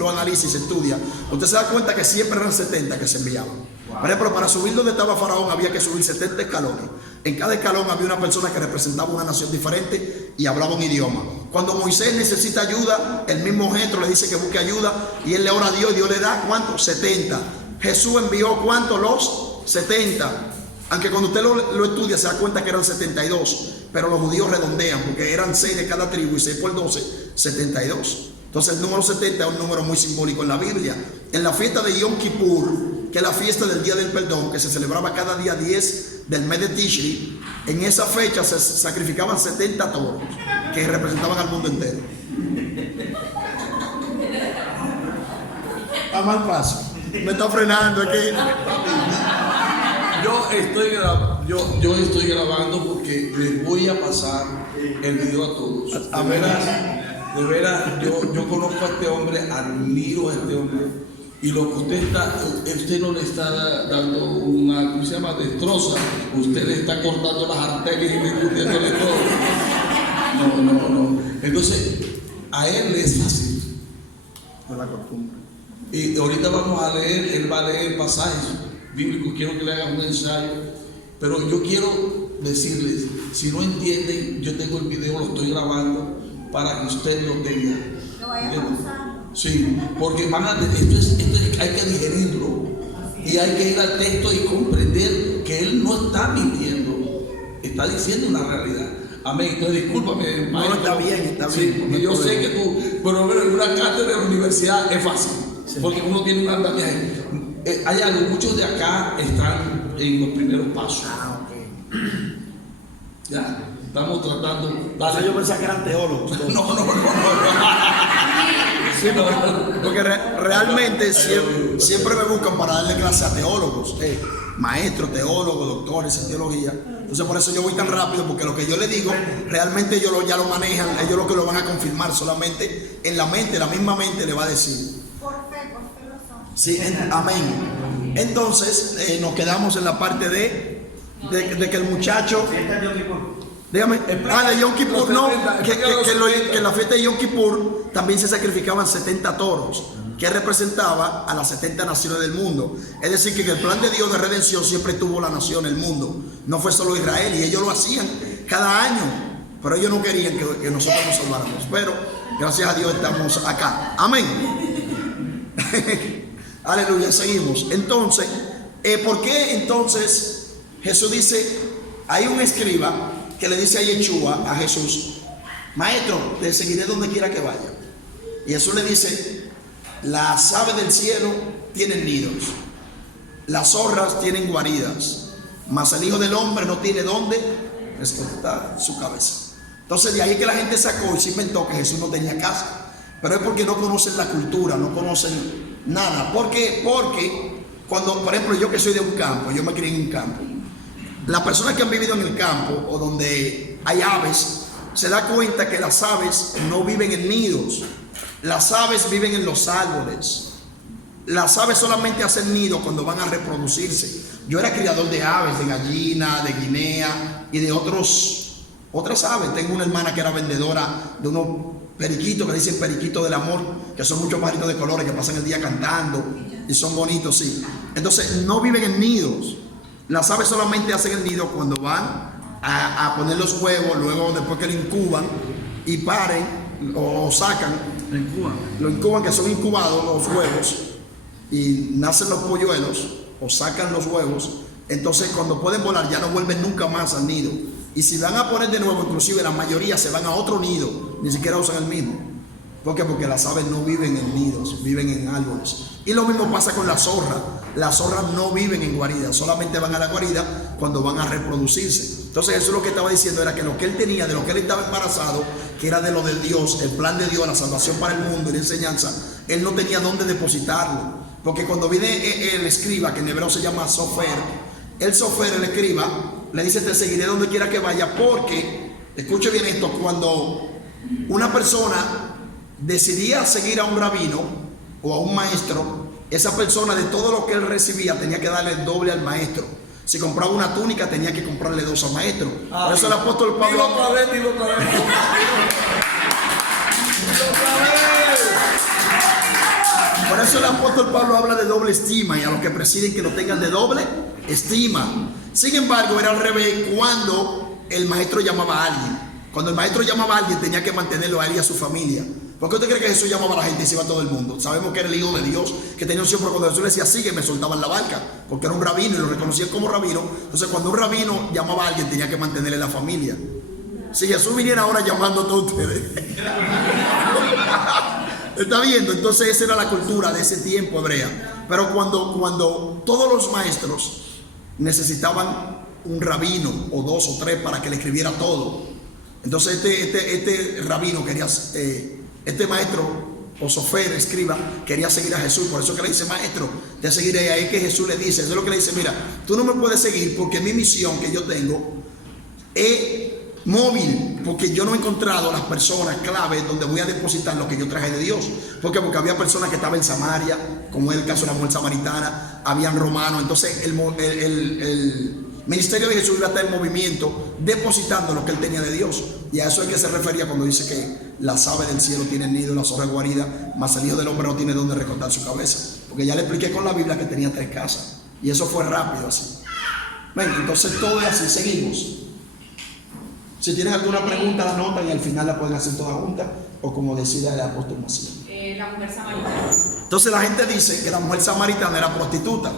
analiza y se estudia, usted se da cuenta que siempre eran 70 que se enviaban. Por ejemplo, para subir donde estaba Faraón había que subir 70 escalones. En cada escalón había una persona que representaba una nación diferente y hablaba un idioma. Cuando Moisés necesita ayuda, el mismo Jetro le dice que busque ayuda y él le ora a Dios y Dios le da ¿cuánto? 70. Jesús envió ¿cuánto? Los 70. Aunque cuando usted lo estudia se da cuenta que eran 72, pero los judíos redondean porque eran 6 de cada tribu y 6 por 12, 72. Entonces el número 70 es un número muy simbólico en la Biblia. En la fiesta de Yom Kippur, que es la fiesta del Día del Perdón, que se celebraba cada día 10 del mes de Tishri, en esa fecha se sacrificaban 70 toros que representaban al mundo entero. A mal paso. Me está frenando aquí. Yo estoy grabando porque les voy a pasar el video a todos. De veras, yo conozco a este hombre, admiro a este hombre. Y lo que usted no le está dando una, ¿cómo se llama? Destroza. Usted le está cortando las arterias y discutiéndole todo. No. Entonces, a él le es fácil. No la costumbre. Y ahorita vamos a leer, él va a leer pasajes bíblicos, quiero que le hagan un ensayo, pero yo quiero decirles, si no entienden, yo tengo el video, lo estoy grabando para que usted lo tenga. Lo vaya pausando. Sí, porque esto hay que digerirlo y hay que ir al texto y comprender que él no está mintiendo, está diciendo una realidad. Amén. Entonces discúlpame, No, está bien. Sí, porque yo sé que tú, pero una cátedra de la universidad es fácil, porque uno tiene un andamiaje. Hay algo, muchos de acá están en los primeros pasos. Ya, estamos tratando. Dale, yo pensaba que eran teólogos. No. Sí, porque realmente siempre me buscan para darle clase a teólogos, maestros, teólogos, doctores en teología. Entonces por eso yo voy tan rápido, porque lo que yo le digo, realmente ellos ya lo manejan, ellos lo que lo van a confirmar solamente en la mente, la misma mente le va a decir. Por fe lo son. Sí, amén. Entonces nos quedamos en la parte de que el muchacho... Dígame, de Yom Kippur, no, que en la fiesta de Yom Kippur también se sacrificaban 70 toros, que representaba a las 70 naciones del mundo. Es decir, que en el plan de Dios de redención siempre tuvo la nación, el mundo. No fue solo Israel, y ellos lo hacían cada año, pero ellos no querían que nosotros nos salváramos. Pero gracias a Dios estamos acá. Amén. Aleluya, seguimos. Entonces, ¿por qué entonces Jesús dice, hay un escriba que le dice a Yeshua, a Jesús, maestro, te seguiré donde quiera que vaya? Y Jesús le dice, las aves del cielo tienen nidos, las zorras tienen guaridas, mas el Hijo del Hombre no tiene dónde respetar su cabeza. Entonces de ahí que la gente sacó y se inventó que Jesús no tenía casa. Pero es porque no conocen la cultura, no conocen nada. ¿Por qué? Porque cuando, por ejemplo, yo que soy de un campo, yo me crié en un campo, las personas que han vivido en el campo o donde hay aves, se da cuenta que las aves no viven en nidos. Las aves viven en los árboles. Las aves solamente hacen nido cuando van a reproducirse. Yo era criador de aves, de gallina, de guinea y de otras aves. Tengo una hermana que era vendedora de unos periquitos que dicen periquitos del amor, que son muchos pajaritos de colores que pasan el día cantando y son bonitos, sí. Entonces no viven en nidos. Las aves solamente hacen el nido cuando van a poner los huevos, luego después que lo incuban y paren o sacan, lo incuban, que son incubados los huevos, y nacen los polluelos o sacan los huevos. Entonces cuando pueden volar ya no vuelven nunca más al nido. Y si van a poner de nuevo, inclusive la mayoría se van a otro nido, ni siquiera usan el mismo. ¿Por qué? Porque las aves no viven en nidos, viven en árboles. Y lo mismo pasa con la zorra. Las zorras no viven en guaridas, solamente van a la guarida cuando van a reproducirse. Entonces eso es lo que estaba diciendo, era que lo que él tenía, de lo que él estaba embarazado, que era de lo de Dios, el plan de Dios, la salvación para el mundo y la enseñanza, él no tenía dónde depositarlo. Porque cuando viene el escriba, que en hebreo se llama sofer, el escriba, le dice, te seguiré donde quiera que vaya, porque, escuche bien esto, cuando una persona decidía seguir a un rabino o a un maestro, esa persona de todo lo que él recibía tenía que darle el doble al maestro. Si compraba una túnica tenía que comprarle 2 al maestro. Por eso el apóstol Pablo... Por eso el apóstol Pablo habla de doble estima, y a los que presiden que lo tengan de doble estima. Sin embargo, era al revés cuando el maestro llamaba a alguien. Cuando el maestro llamaba a alguien tenía que mantenerlo a él y a su familia. ¿Por qué usted cree que Jesús llamaba a la gente y se iba a todo el mundo? Sabemos que era el Hijo de Dios, que tenía unción, pero cuando Jesús le decía sígueme, soltaban la barca, porque era un rabino y lo reconocían como rabino. Entonces cuando un rabino llamaba a alguien tenía que mantenerle la familia. Si Jesús viniera ahora llamando a todos ustedes, ¿está viendo? Entonces esa era la cultura de ese tiempo hebrea. Pero cuando todos los maestros necesitaban un rabino o 2 o 3 para que le escribiera todo, entonces este rabino quería, este maestro o sofer, escriba, quería seguir a Jesús. Por eso que le dice, maestro, te seguiré. Ahí que Jesús le dice, eso es lo que le dice, mira, tú no me puedes seguir porque mi misión que yo tengo es móvil, porque yo no he encontrado las personas clave donde voy a depositar lo que yo traje de Dios. ¿Por qué? Porque había personas que estaban en Samaria, como es el caso de la mujer samaritana, habían romanos. Entonces el ministerio de Jesús iba a estar en movimiento, depositando lo que él tenía de Dios. Y a eso es que se refería cuando dice que las aves del cielo tienen nido, las zorras guarida, mas el Hijo del Hombre no tiene donde recostar su cabeza. Porque ya le expliqué con la Biblia que tenía 3 casas, y eso fue rápido así. Ven, entonces todo es así, seguimos. Si tienen alguna pregunta, la notan y al final la pueden hacer toda junta, o como decía el apóstol Macías. La mujer samaritana. Entonces la gente dice que la mujer samaritana era prostituta,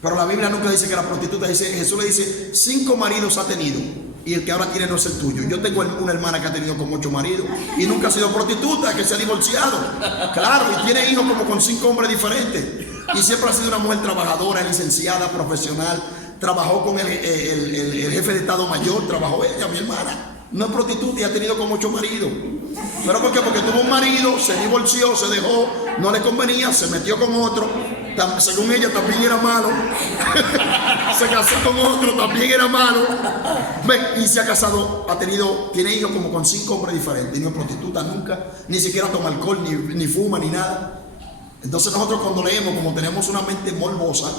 pero la Biblia nunca dice que era prostituta. Jesús le dice, 5 maridos ha tenido y el que ahora tiene no es el tuyo. Yo tengo una hermana que ha tenido como 8 maridos y nunca ha sido prostituta, que se ha divorciado. Claro, y tiene hijos como con 5 hombres diferentes. Y siempre ha sido una mujer trabajadora, licenciada, profesional. Trabajó con el jefe de Estado Mayor, trabajó ella, mi hermana. No es prostituta y ha tenido como 8 maridos. ¿Pero por qué? Porque tuvo un marido, se divorció, se dejó, no le convenía, se metió con otro. Según ella también era malo. Se casó con otro, también era malo. Ven, y se ha casado, tiene hijos como con 5 hombres diferentes. Y no es prostituta nunca, ni siquiera toma alcohol, ni fuma, ni nada. Entonces nosotros cuando leemos, como tenemos una mente morbosa,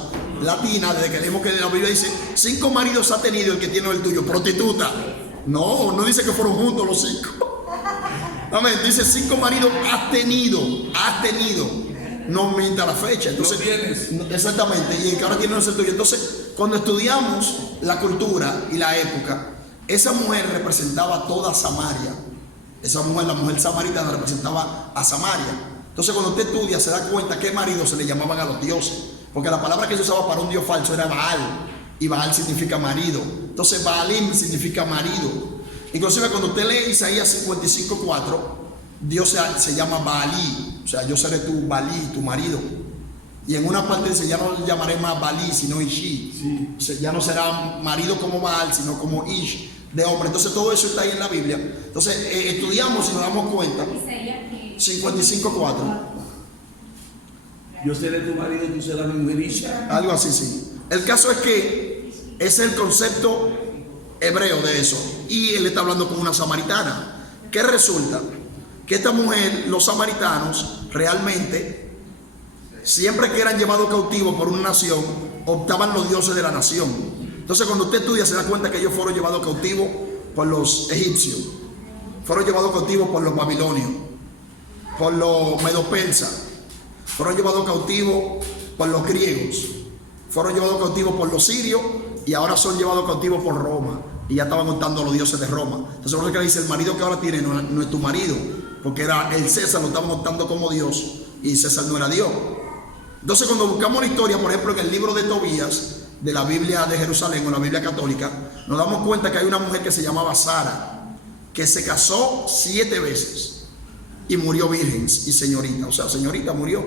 latina, desde que leemos que la Biblia dice 5 maridos ha tenido el que tiene el tuyo, prostituta. No dice que fueron juntos los 5. Amén, dice 5 maridos has tenido. No mienta la fecha. Entonces, exactamente, y el que ahora tiene no es el tuyo. Entonces, cuando estudiamos la cultura y la época, esa mujer representaba a toda Samaria. Esa mujer, la mujer samaritana, representaba a Samaria. Entonces cuando usted estudia se da cuenta que maridos se le llamaban a los dioses, porque la palabra que se usaba para un dios falso era Baal, y Baal significa marido. Entonces Baalim significa marido. Inclusive cuando usted lee Isaías 55:4, Dios se llama Baalí, o sea, yo seré tu Balí, tu marido. Y en una parte dice, ya no le llamaré más Balí, sino Ishi. Sí. O sea, ya no será marido como Baal, sino como Ish, de hombre. Entonces todo eso está ahí en la Biblia. Entonces estudiamos y nos damos cuenta. Isaías que 55:4. Yo seré tu marido y tú serás mi mujer. Isha. Algo así, sí. El caso es que es el concepto hebreo de eso. Y él está hablando con una samaritana. ¿Qué resulta? Que esta mujer, los samaritanos, realmente, siempre que eran llevados cautivos por una nación, optaban los dioses de la nación. Entonces cuando usted estudia se da cuenta que ellos fueron llevados cautivos por los egipcios, fueron llevados cautivos por los babilonios, por los medopersas, fueron llevados cautivos por los griegos, fueron llevados cautivos por los sirios y ahora son llevados cautivos por Roma. Y ya estaban contando los dioses de Roma. Entonces por eso que dice, el marido que ahora tiene no es tu marido, porque era el César, lo estaban contando como Dios y César no era Dios. Entonces cuando buscamos la historia, por ejemplo en el libro de Tobías, de la Biblia de Jerusalén o la Biblia católica, nos damos cuenta que hay una mujer que se llamaba Sara, que se casó 7 veces y murió virgen y señorita, o sea, señorita murió.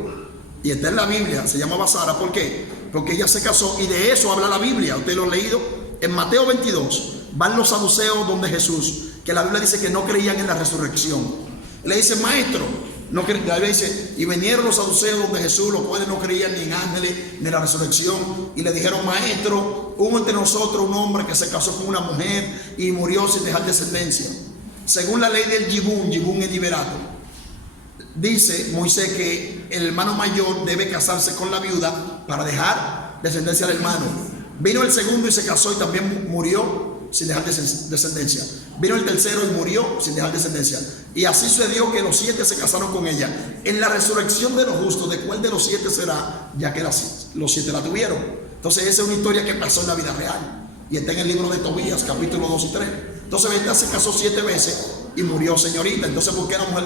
Y está en la Biblia, se llamaba Sara. ¿Por qué? Porque ella se casó y de eso habla la Biblia. Usted lo ha leído en Mateo 22. Van los saduceos donde Jesús, que la Biblia dice que no creían en la resurrección. Le dice, maestro, no la Biblia dice, y vinieron los saduceos donde Jesús, los cuales no creían ni en ángeles ni en la resurrección, y le dijeron, maestro, hubo entre nosotros un hombre que se casó con una mujer y murió sin dejar descendencia. Según la ley del Yibún es liberato. Dice Moisés que el hermano mayor debe casarse con la viuda para dejar descendencia al hermano. Vino el segundo y se casó y también murió sin dejar descendencia. Vino el tercero y murió sin dejar descendencia. Y así sucedió que los 7 se casaron con ella. En la resurrección de los justos, ¿de cuál de los 7 será? Ya que los 7 la tuvieron. Entonces esa es una historia que pasó en la vida real. Y está en el libro de Tobías, capítulo 2 y 3. Entonces esta se casó 7 veces y murió señorita. Entonces, ¿por qué era mujer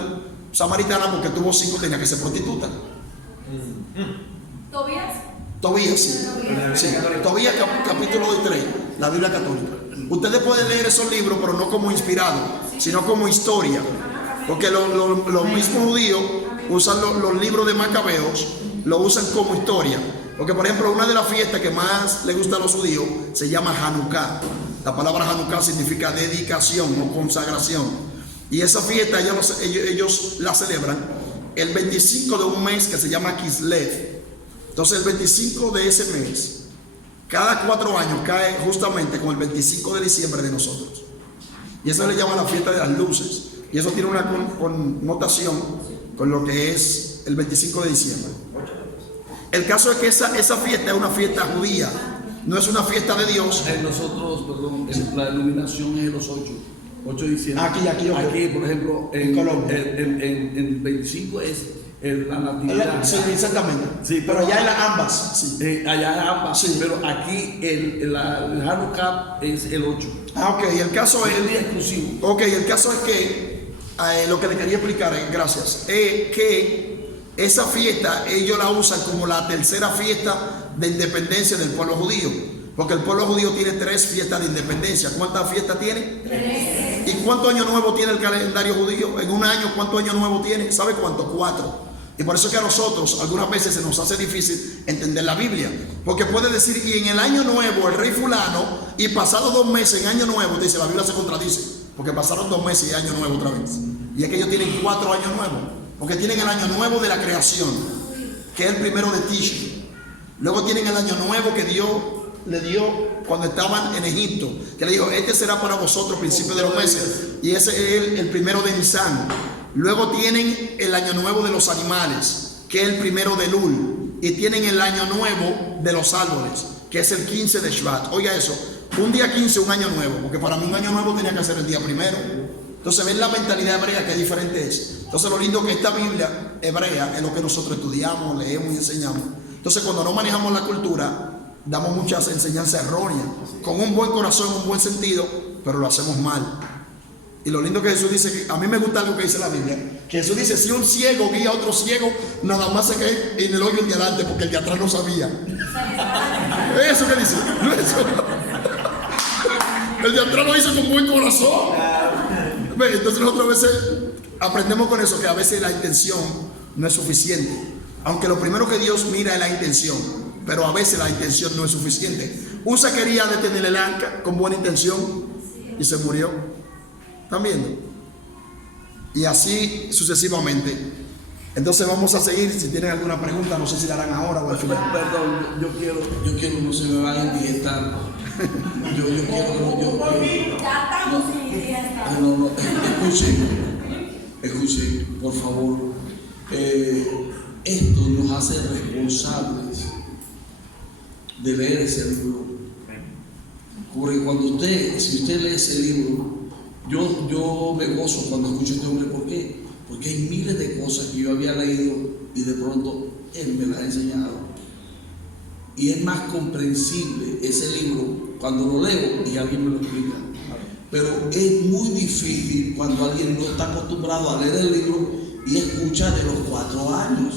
samaritana? Porque tuvo 5, tenía que ser prostituta. Tobías, sí. Tobías capítulo 2 y 3, la Biblia católica. Ustedes pueden leer esos libros, pero no como inspirado, sino como historia. Porque los mismos judíos usan los libros de Macabeos, lo usan como historia. Porque, por ejemplo, una de las fiestas que más le gusta a los judíos se llama Hanukkah. La palabra Hanukkah significa dedicación o consagración. Y esa fiesta ellos la celebran el 25 de un mes que se llama Kislev. Entonces el 25 de ese mes, cada 4 años cae justamente con el 25 de diciembre de nosotros. Y eso le llama la fiesta de las luces. Y eso tiene una connotación con lo que es el 25 de diciembre. El caso es que esa fiesta es una fiesta judía, no es una fiesta de Dios. Nosotros, perdón, la iluminación es los 8 de diciembre. Aquí, por ejemplo, en Colombia. En 25 es la natividad. Sí, exactamente. Sí, pero allá en las ambas. Sí. Allá en ambas, sí. Pero aquí el Hanukkah es el 8. Ok, el caso es el día exclusivo. Ok, el caso es que lo que le quería explicar, gracias, que esa fiesta ellos la usan como la tercera fiesta de independencia del pueblo judío. Porque el pueblo judío tiene 3 fiestas de independencia. ¿Cuántas fiestas tiene? 3. ¿Y cuántos años nuevos tiene el calendario judío? En un año, ¿cuántos años nuevos tiene? ¿Sabe cuánto? 4. Y por eso es que a nosotros algunas veces se nos hace difícil entender la Biblia. Porque puede decir, y en el año nuevo el rey fulano, y pasado 2 meses en año nuevo, dice, la Biblia se contradice. Porque pasaron 2 meses y año nuevo otra vez. Y es que ellos tienen 4 años nuevos. Porque tienen el año nuevo de la creación, que es el primero de Tishri. Luego tienen el año nuevo que Dios le dio cuando estaban en Egipto, que le dijo, este será para vosotros principio de los meses, y ese es el primero de Nisan. Luego tienen el año nuevo de los animales, que es el primero de Lul, y tienen el año nuevo de los árboles, que es el 15 de Shvat. Oiga eso, un día 15 un año nuevo, porque para mí un año nuevo tenía que ser el día primero. Entonces ven la mentalidad hebrea que diferente es. Entonces lo lindo que esta Biblia hebrea es lo que nosotros estudiamos, leemos y enseñamos. Entonces cuando no manejamos la cultura, damos muchas enseñanzas erróneas, con un buen corazón, un buen sentido, pero lo hacemos mal. Y lo lindo que Jesús dice, a mí me gusta algo que dice la Biblia, Que Jesús dice, si un ciego guía a otro ciego, nada más se cae en el hoyo el de adelante porque el de atrás no sabía. Eso que dice, no es eso. El de atrás lo hizo con buen corazón. Entonces nosotros a veces aprendemos con eso, que a veces la intención no es suficiente. Aunque lo primero que Dios mira es la intención, pero a veces la intención no es suficiente. Usa quería detener el arca con buena intención y se murió. ¿Están viendo? Y así sucesivamente. Entonces vamos a seguir. Si tienen alguna pregunta, no sé si la harán ahora o al final. Perdón, yo quiero no se me vaya a indigestar. Yo quiero. Ya estamos sin dieta. No, escuchen, por favor. Esto nos hace responsables de leer ese libro. Porque si usted lee ese libro, yo me gozo cuando escucho a este hombre. ¿Por qué? Porque hay miles de cosas que yo había leído y de pronto él me las ha enseñado. Y es más comprensible ese libro cuando lo leo y alguien me lo explica. Pero es muy difícil cuando alguien no está acostumbrado a leer el libro y escucha de los 4 años.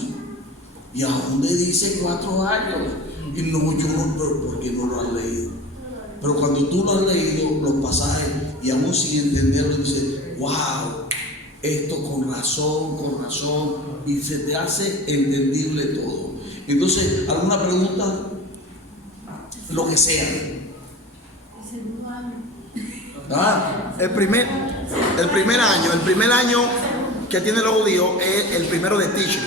¿Y a dónde dice 4 años? Y no, yo no, porque no lo has leído. Pero cuando tú lo has leído, los pasajes, y aún sin entenderlo, dices, wow, esto con razón, y se te hace entendible todo. Entonces, ¿alguna pregunta? Lo que sea. El primer año que tienen los judíos es el primero de Tishri.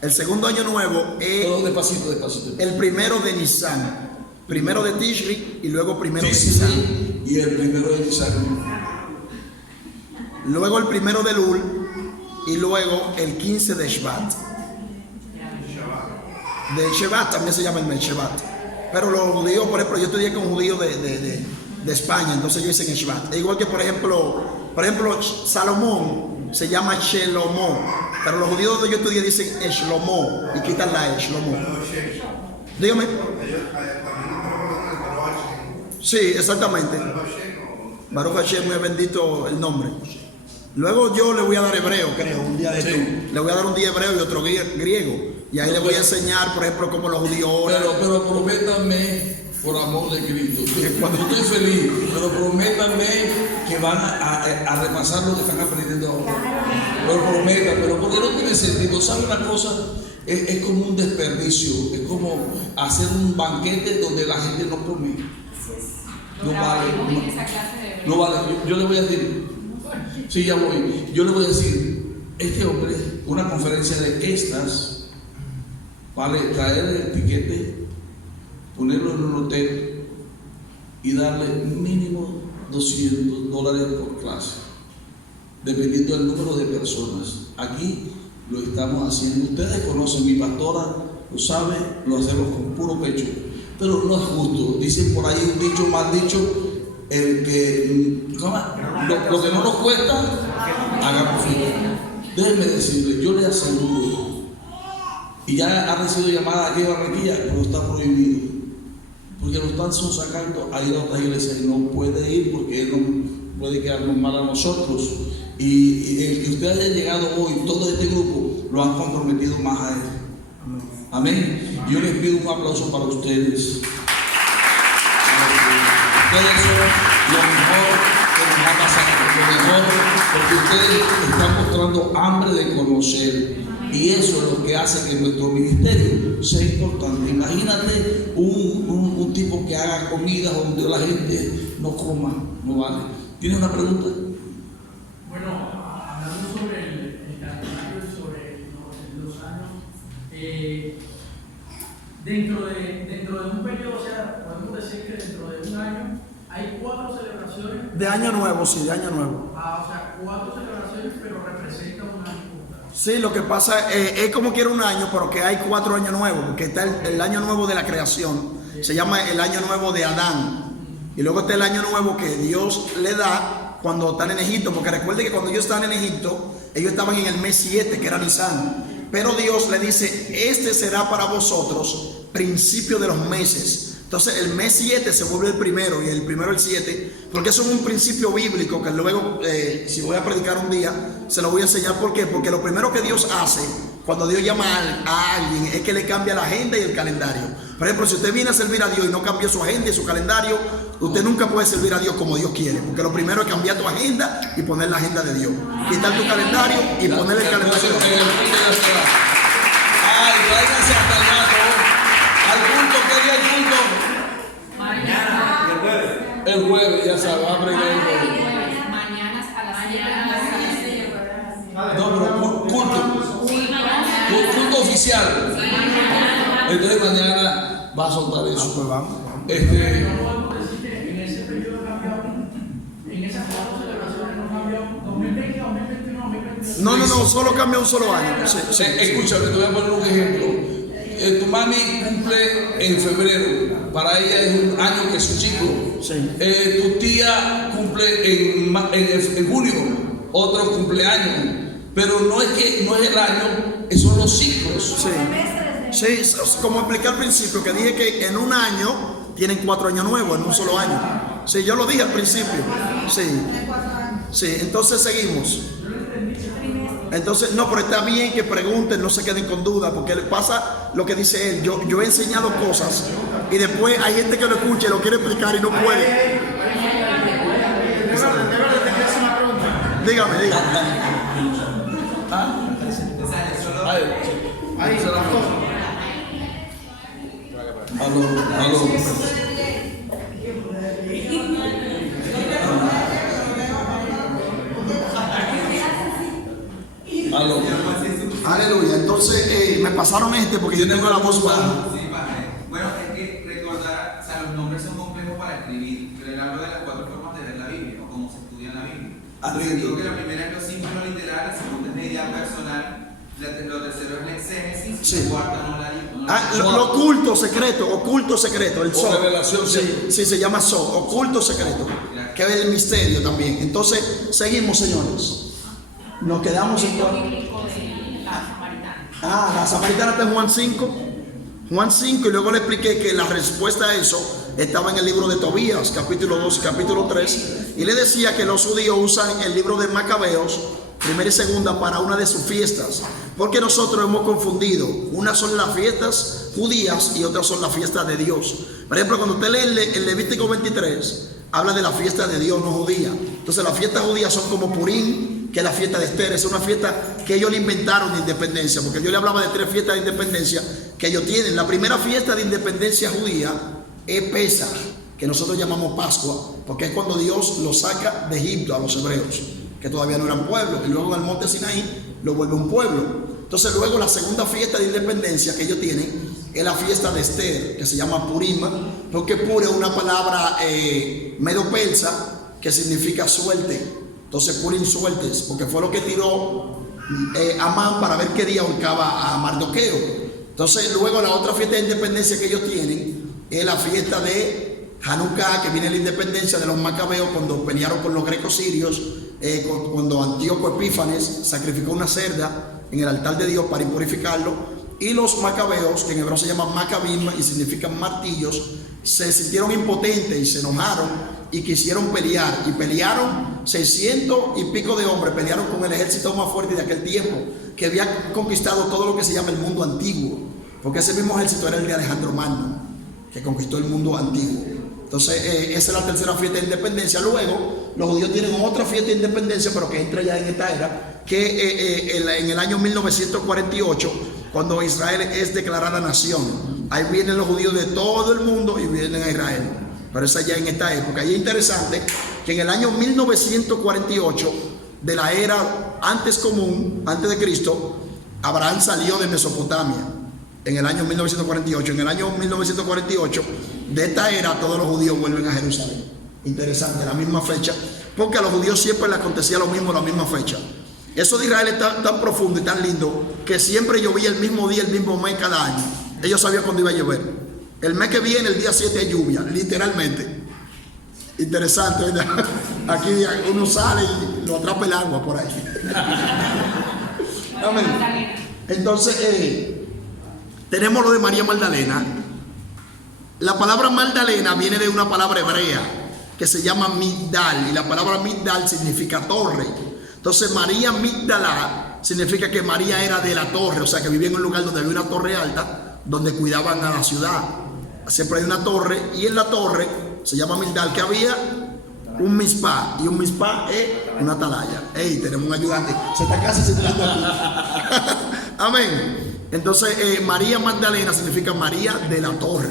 El segundo año nuevo es Todo despacito. el primero de Nisan. Primero de Tishri y luego primero de Nisan. Y el primero de Nisan. Luego el primero de Elul y luego el 15 de Shvat. De Shevat también se llama el mes Shevat. Pero los judíos, por ejemplo, yo estudié con judíos de España, entonces ellos dicen Shvat. Igual que por ejemplo Salomón se llama Shelomó, pero los judíos donde yo estudié dicen Shlomo y quitan la Shlomo. Dígame. Sí, exactamente. Baruch Hashem, muy bendito el nombre. Luego yo le voy a dar hebreo, creo, un día de esto. Le voy a dar un día hebreo y otro griego. Y ahí le voy a enseñar, por ejemplo, cómo los judíos oran. Pero prométanme, por amor de Cristo, yo estoy feliz, pero prométanme que van a repasar lo que están aprendiendo ahora. Pero prometan, pero porque no tiene sentido. ¿Sabe una cosa? Es como un desperdicio, es como hacer un banquete donde la gente no come. No vale. No vale. Yo le voy a decir, sí, ya voy. Yo le voy a decir, este hombre, una conferencia de estas, vale, traer el tiquete, ponerlo en un hotel y darle mínimo $200 por clase, dependiendo del número de personas. Aquí lo estamos haciendo. Ustedes conocen, mi pastora lo sabe, lo hacemos con puro pecho. Pero no es justo. Dicen por ahí un dicho mal dicho, el que lo que no nos cuesta, hagamos filo. Déjenme decirle, yo le aseguro, y ya ha recibido llamada aquí en Barranquilla, pero está prohibido, porque lo están sacando a ir a otras iglesias y no puede ir porque él no puede quedarnos mal a nosotros. Y el que usted haya llegado hoy, todo este grupo lo han comprometido más a él. Amén. Yo les pido un aplauso para ustedes. Ustedes son lo mejor que nos ha pasado, lo mejor, porque ustedes están mostrando hambre de conocer. Y eso es lo que hace que nuestro ministerio sea importante. Imagínate un tipo que haga comida donde la gente no coma, no vale. ¿Tiene una pregunta? Bueno, hablando sobre el calendario y sobre los años, dentro de un periodo, o sea, podemos decir que dentro de un año hay 4 celebraciones. De año nuevo, sí, de año nuevo. O sea, 4 celebraciones, pero representan un año. Sí, lo que pasa es como quiera un año, pero que hay 4 años nuevos, porque está el año nuevo de la creación, se llama el año nuevo de Adán, y luego está el año nuevo que Dios le da cuando están en Egipto, porque recuerden que cuando ellos estaban en Egipto, ellos estaban en el mes 7, que era Nisan, pero Dios le dice, este será para vosotros principio de los meses. Entonces el mes 7 se vuelve el primero y el primero el 7, porque eso es un principio bíblico que luego, si voy a predicar un día, se lo voy a enseñar. ¿Por qué? Porque lo primero que Dios hace cuando Dios llama a alguien es que le cambia la agenda y el calendario. Por ejemplo, si usted viene a servir a Dios y no cambió su agenda y su calendario, usted nunca puede servir a Dios como Dios quiere. Porque lo primero es cambiar tu agenda y poner la agenda de Dios. Quitar tu calendario y poner el calendario de Dios. Ay, tráiganse hasta el gato. Al punto, ¿qué día el punto? Mañana. El jueves, ya sabes, va a aprender el jueves. Mañana a las 7 de la No, pero culto. Culto oficial. Entonces mañana va a soltar eso. Pues vamos. No podemos decir que en ese periodo cambiaron, en esas 4 celebraciones no cambió 2020, 2021, 2022. No, solo cambia un solo año. Sí. Escúchame, te voy a poner un ejemplo. Tu mami cumple en febrero, para ella es un año que es su chico. Sí. Tu tía cumple en junio, otro cumpleaños. Pero no es el año, son los ciclos. Sí, como expliqué al principio, que dije que en un año tienen 4 años nuevos, en un solo año. Sí, yo lo dije al principio. Sí, entonces seguimos. Entonces, no, pero está bien que pregunten, no se queden con duda, porque le pasa lo que dice él. Yo he enseñado cosas y después hay gente que lo escucha y lo quiere explicar y no puede. Dígame. Aló. Aleluya. Entonces, me pasaron porque yo tengo la voz baja. Sí, padre. Bueno, es que recordar, o sea, los nombres son complejos para escribir, pero él habla de las 4 formas de ver la Biblia, o cómo se estudia en la Biblia. Entonces, digo que la primera es lo símbolo literal, la segunda es la idea personal, lo tercero es la exégesis, Sí. la cuarta no la Lo oculto secreto, el O revelación, sí, se llama oculto secreto, que es el misterio también. Entonces, seguimos, señores. Nos quedamos en bíblico de la samaritana. la samaritana está en Juan 5. Juan 5, y luego le expliqué que la respuesta a eso estaba en el libro de Tobías, capítulo 2 y capítulo 3. Y le decía que los judíos usan el libro de Macabeos, primera y segunda, para una de sus fiestas. Porque nosotros hemos confundido. Unas son las fiestas judías y otras son las fiestas de Dios. Por ejemplo, cuando usted lee el Levítico 23, habla de la fiesta de Dios, no judía. Entonces las fiestas judías son como Purim, que es la fiesta de Esther. Es una fiesta que ellos le inventaron de independencia, porque yo le hablaba de 3 fiestas de independencia que ellos tienen. La primera fiesta de independencia judía es Pesaj, que nosotros llamamos Pascua, porque es cuando Dios los saca de Egipto a los hebreos, que todavía no eran pueblo, y luego en el monte Sinaí lo vuelve un pueblo. Entonces luego la segunda fiesta de independencia que ellos tienen es la fiesta de Esther, que se llama Purim, porque Pur es una palabra medo-persa que significa suerte. Entonces Purim, suertes, porque fue lo que tiró Amán para ver qué día ahorcaba a Mardoqueo. Entonces luego la otra fiesta de independencia que ellos tienen es la fiesta de Hanukkah, que viene la independencia de los macabeos cuando pelearon con los grecos sirios, cuando Antíoco Epífanes sacrificó una cerda en el altar de Dios para impurificarlo. Y los macabeos, que en hebreo se llaman macabim y significan martillos, se sintieron impotentes y se enojaron y quisieron pelear. Y pelearon 600 y pico de hombres, pelearon con el ejército más fuerte de aquel tiempo, que había conquistado todo lo que se llama el mundo antiguo, porque ese mismo ejército era el de Alejandro Magno, que conquistó el mundo antiguo. Entonces, esa es la tercera fiesta de independencia. Luego, los judíos tienen otra fiesta de independencia, pero que entra ya en esta era, que en el año 1948, cuando Israel es declarada nación. Ahí vienen los judíos de todo el mundo y vienen a Israel. Pero esa ya en esta época. Y es interesante que en el año 1948, de la era antes común, antes de Cristo, Abraham salió de Mesopotamia. En el año 1948. En el año 1948, de esta era, todos los judíos vuelven a Jerusalén. Interesante, la misma fecha. Porque a los judíos siempre les acontecía lo mismo, la misma fecha. Eso de Israel es tan profundo y tan lindo que siempre llovía el mismo día, el mismo mes cada año. Ellos sabían cuándo iba a llover. El mes que viene, el día 7 hay lluvia, literalmente. Interesante, ¿verdad? Aquí uno sale y lo atrapa el agua por ahí. Amén. Entonces, tenemos lo de María Magdalena. La palabra Magdalena viene de una palabra hebrea que se llama Migdal, y la palabra Migdal significa torre. Entonces María Magdalena significa que María era de la torre, o sea que vivía en un lugar donde había una torre alta, donde cuidaban a la ciudad. Siempre hay una torre, y en la torre se llama Migdal, que había un mispá, y un mispá es una atalaya. Hey, tenemos un ayudante, se está casi sentando aquí. Amén. Entonces María Magdalena significa María de la torre,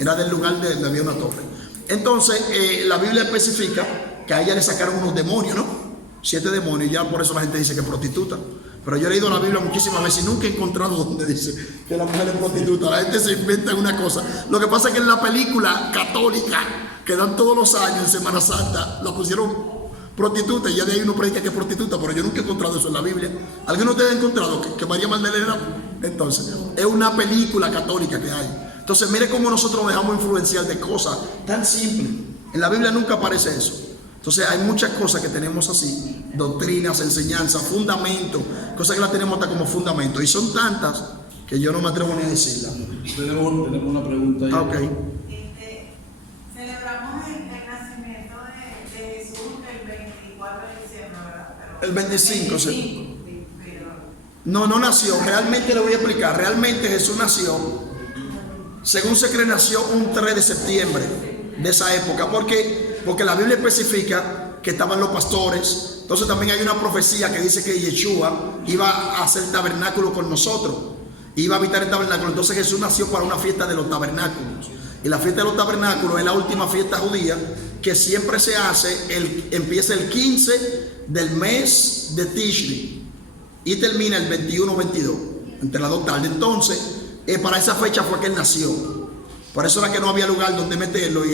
era del lugar donde había una torre. Entonces la Biblia especifica que a ella le sacaron unos demonios, ¿no? 7 demonios, y ya por eso la gente dice que es prostituta. Pero yo he leído la Biblia muchísimas veces y nunca he encontrado donde dice que la mujer es prostituta. La gente se inventa una cosa. Lo que pasa es que en la película católica que dan todos los años en Semana Santa, la pusieron prostituta, y ya de ahí uno predica que es prostituta, pero yo nunca he encontrado eso en la Biblia. ¿Alguien de ustedes ha encontrado que María Magdalena? Entonces, es una película católica que hay. Entonces, mire cómo nosotros nos dejamos influenciar de cosas tan simples. En la Biblia nunca aparece eso. Entonces hay muchas cosas que tenemos así, doctrinas, enseñanzas, fundamentos, cosas que las tenemos hasta como fundamento, y son tantas que yo no me atrevo ni a decirlas. Tenemos una pregunta ahí. Ok. Celebramos el nacimiento de Jesús el 24 de diciembre, ¿verdad? El 25, sí. No nació, realmente le voy a explicar, realmente Jesús nació, según se cree, nació un 3 de septiembre de esa época, porque la Biblia especifica que estaban los pastores. Entonces también hay una profecía que dice que Yeshua iba a hacer tabernáculo con nosotros, iba a habitar el tabernáculo. Entonces Jesús nació para una fiesta de los tabernáculos, y la fiesta de los tabernáculos es la última fiesta judía que siempre se hace, empieza el 15 del mes de Tishri y termina el 21-22, entre las dos tardes. Entonces para esa fecha fue que él nació. Por eso era que no había lugar donde meterlo, y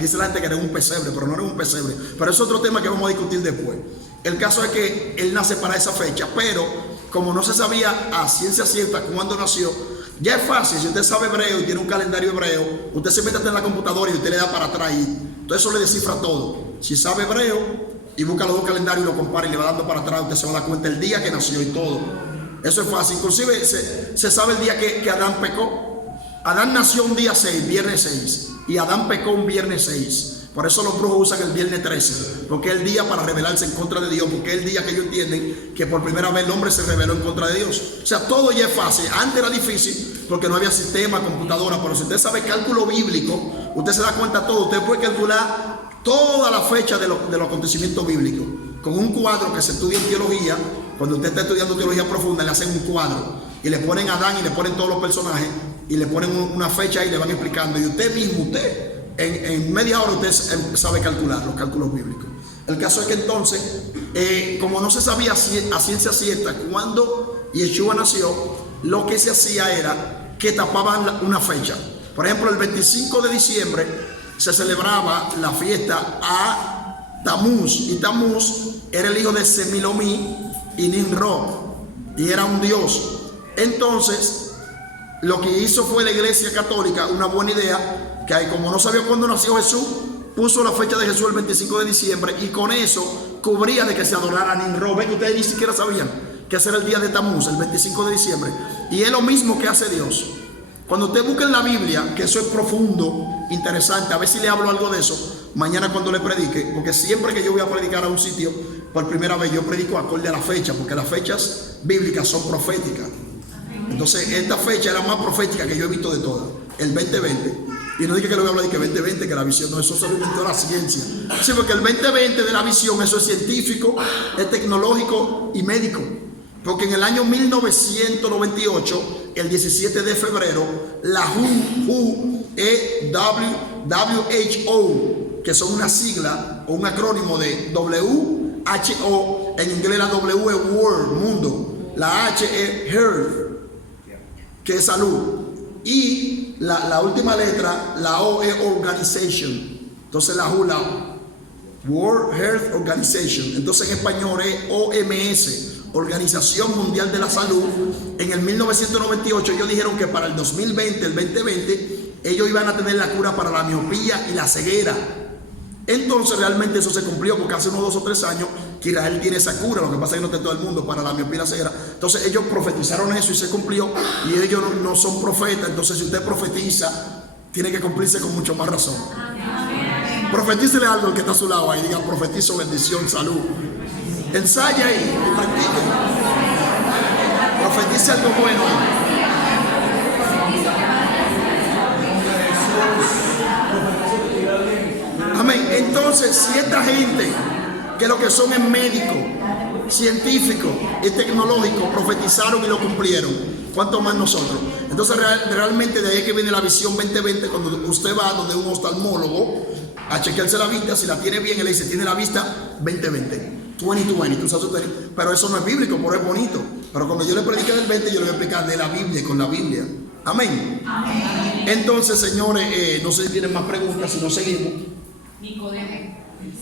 dice la gente que era un pesebre, pero no era un pesebre. Pero es otro tema que vamos a discutir después. El caso es que él nace para esa fecha, pero como no se sabía a ciencia cierta cuándo nació, ya es fácil. Si usted sabe hebreo y tiene un calendario hebreo, usted se mete en la computadora y usted le da para atrás, y entonces eso le descifra todo. Si sabe hebreo y busca los dos calendarios y lo compara y le va dando para atrás, usted se va a dar cuenta el día que nació y todo. Eso es fácil. Inclusive se sabe el día que Adán pecó. Adán nació un día 6, viernes 6, y Adán pecó un viernes 6. Por eso los brujos usan el viernes 13, porque es el día para rebelarse en contra de Dios, porque es el día que ellos entienden que por primera vez el hombre se rebeló en contra de Dios. O sea, todo ya es fácil. Antes era difícil porque no había sistema, computadora, pero si usted sabe cálculo bíblico, usted se da cuenta de todo. Usted puede calcular toda la fecha de los acontecimientos bíblicos con un cuadro que se estudia en teología. Cuando usted está estudiando teología profunda, le hacen un cuadro y le ponen a Adán y le ponen todos los personajes y le ponen una fecha y le van explicando, y usted mismo, en media hora usted sabe calcular los cálculos bíblicos. El caso es que entonces, como no se sabía a ciencia cierta cuándo Yeshua nació, lo que se hacía era que tapaban una fecha. Por ejemplo, el 25 de diciembre se celebraba la fiesta a Tamuz, y Tamuz era el hijo de Semilomí y Nimrod, y era un dios. Entonces lo que hizo fue la Iglesia Católica, una buena idea, que como no sabía cuándo nació Jesús, puso la fecha de Jesús el 25 de diciembre, y con eso cubría de que se adorara a Nimrod. Ven, ustedes ni siquiera sabían que ese era el día de Tamuz, el 25 de diciembre. Y es lo mismo que hace Dios. Cuando usted busca en la Biblia, que eso es profundo, interesante, a ver si le hablo algo de eso mañana cuando le predique, porque siempre que yo voy a predicar a un sitio por primera vez, yo predico acorde a la fecha, porque las fechas bíblicas son proféticas. Entonces esta fecha era más profética que yo he visto de todas, el 2020. Y no dije que lo voy a hablar de que 2020, que la visión, no, eso se lo inventó la ciencia. Sí, porque el 2020 de la visión, eso es científico, es tecnológico y médico. Porque en el año 1998, el 17 de febrero, la WHO, que son una sigla o un acrónimo de WHO, en inglés la W es World, mundo, la H es Health, que es salud, y la última letra, la O, es Organization. Entonces la WHO, la World Health Organization, entonces en español es OMS, Organización Mundial de la Salud. En el 1998 ellos dijeron que para el 2020, el 2020, ellos iban a tener la cura para la miopía y la ceguera. Entonces realmente eso se cumplió, porque hace unos 2 o 3 años que Israel tiene esa cura. Lo que pasa es que no está todo el mundo para la miopía y la ceguera. Entonces ellos profetizaron eso y se cumplió, y ellos no son profetas. Entonces si usted profetiza, tiene que cumplirse con mucho más razón. Profetícele algo al que está a su lado ahí, diga: profetizo bendición, salud. Ensaya y practique. Profetice algo bueno. Amén. Entonces, si esta gente, que lo que son es médicos, científicos y tecnológicos, profetizaron y lo cumplieron, ¿cuánto más nosotros? Entonces, realmente de ahí que viene la visión 2020, cuando usted va donde un oftalmólogo a chequearse la vista, si la tiene bien, él le dice, tiene la vista 2020, 2020, tú sabes, pero eso no es bíblico, pero es bonito. Pero cuando yo le predique del 20, yo le voy a explicar de la Biblia y con la Biblia. Amén. Amén. Entonces, señores, no sé si tienen más preguntas, si no seguimos. Nicodemo.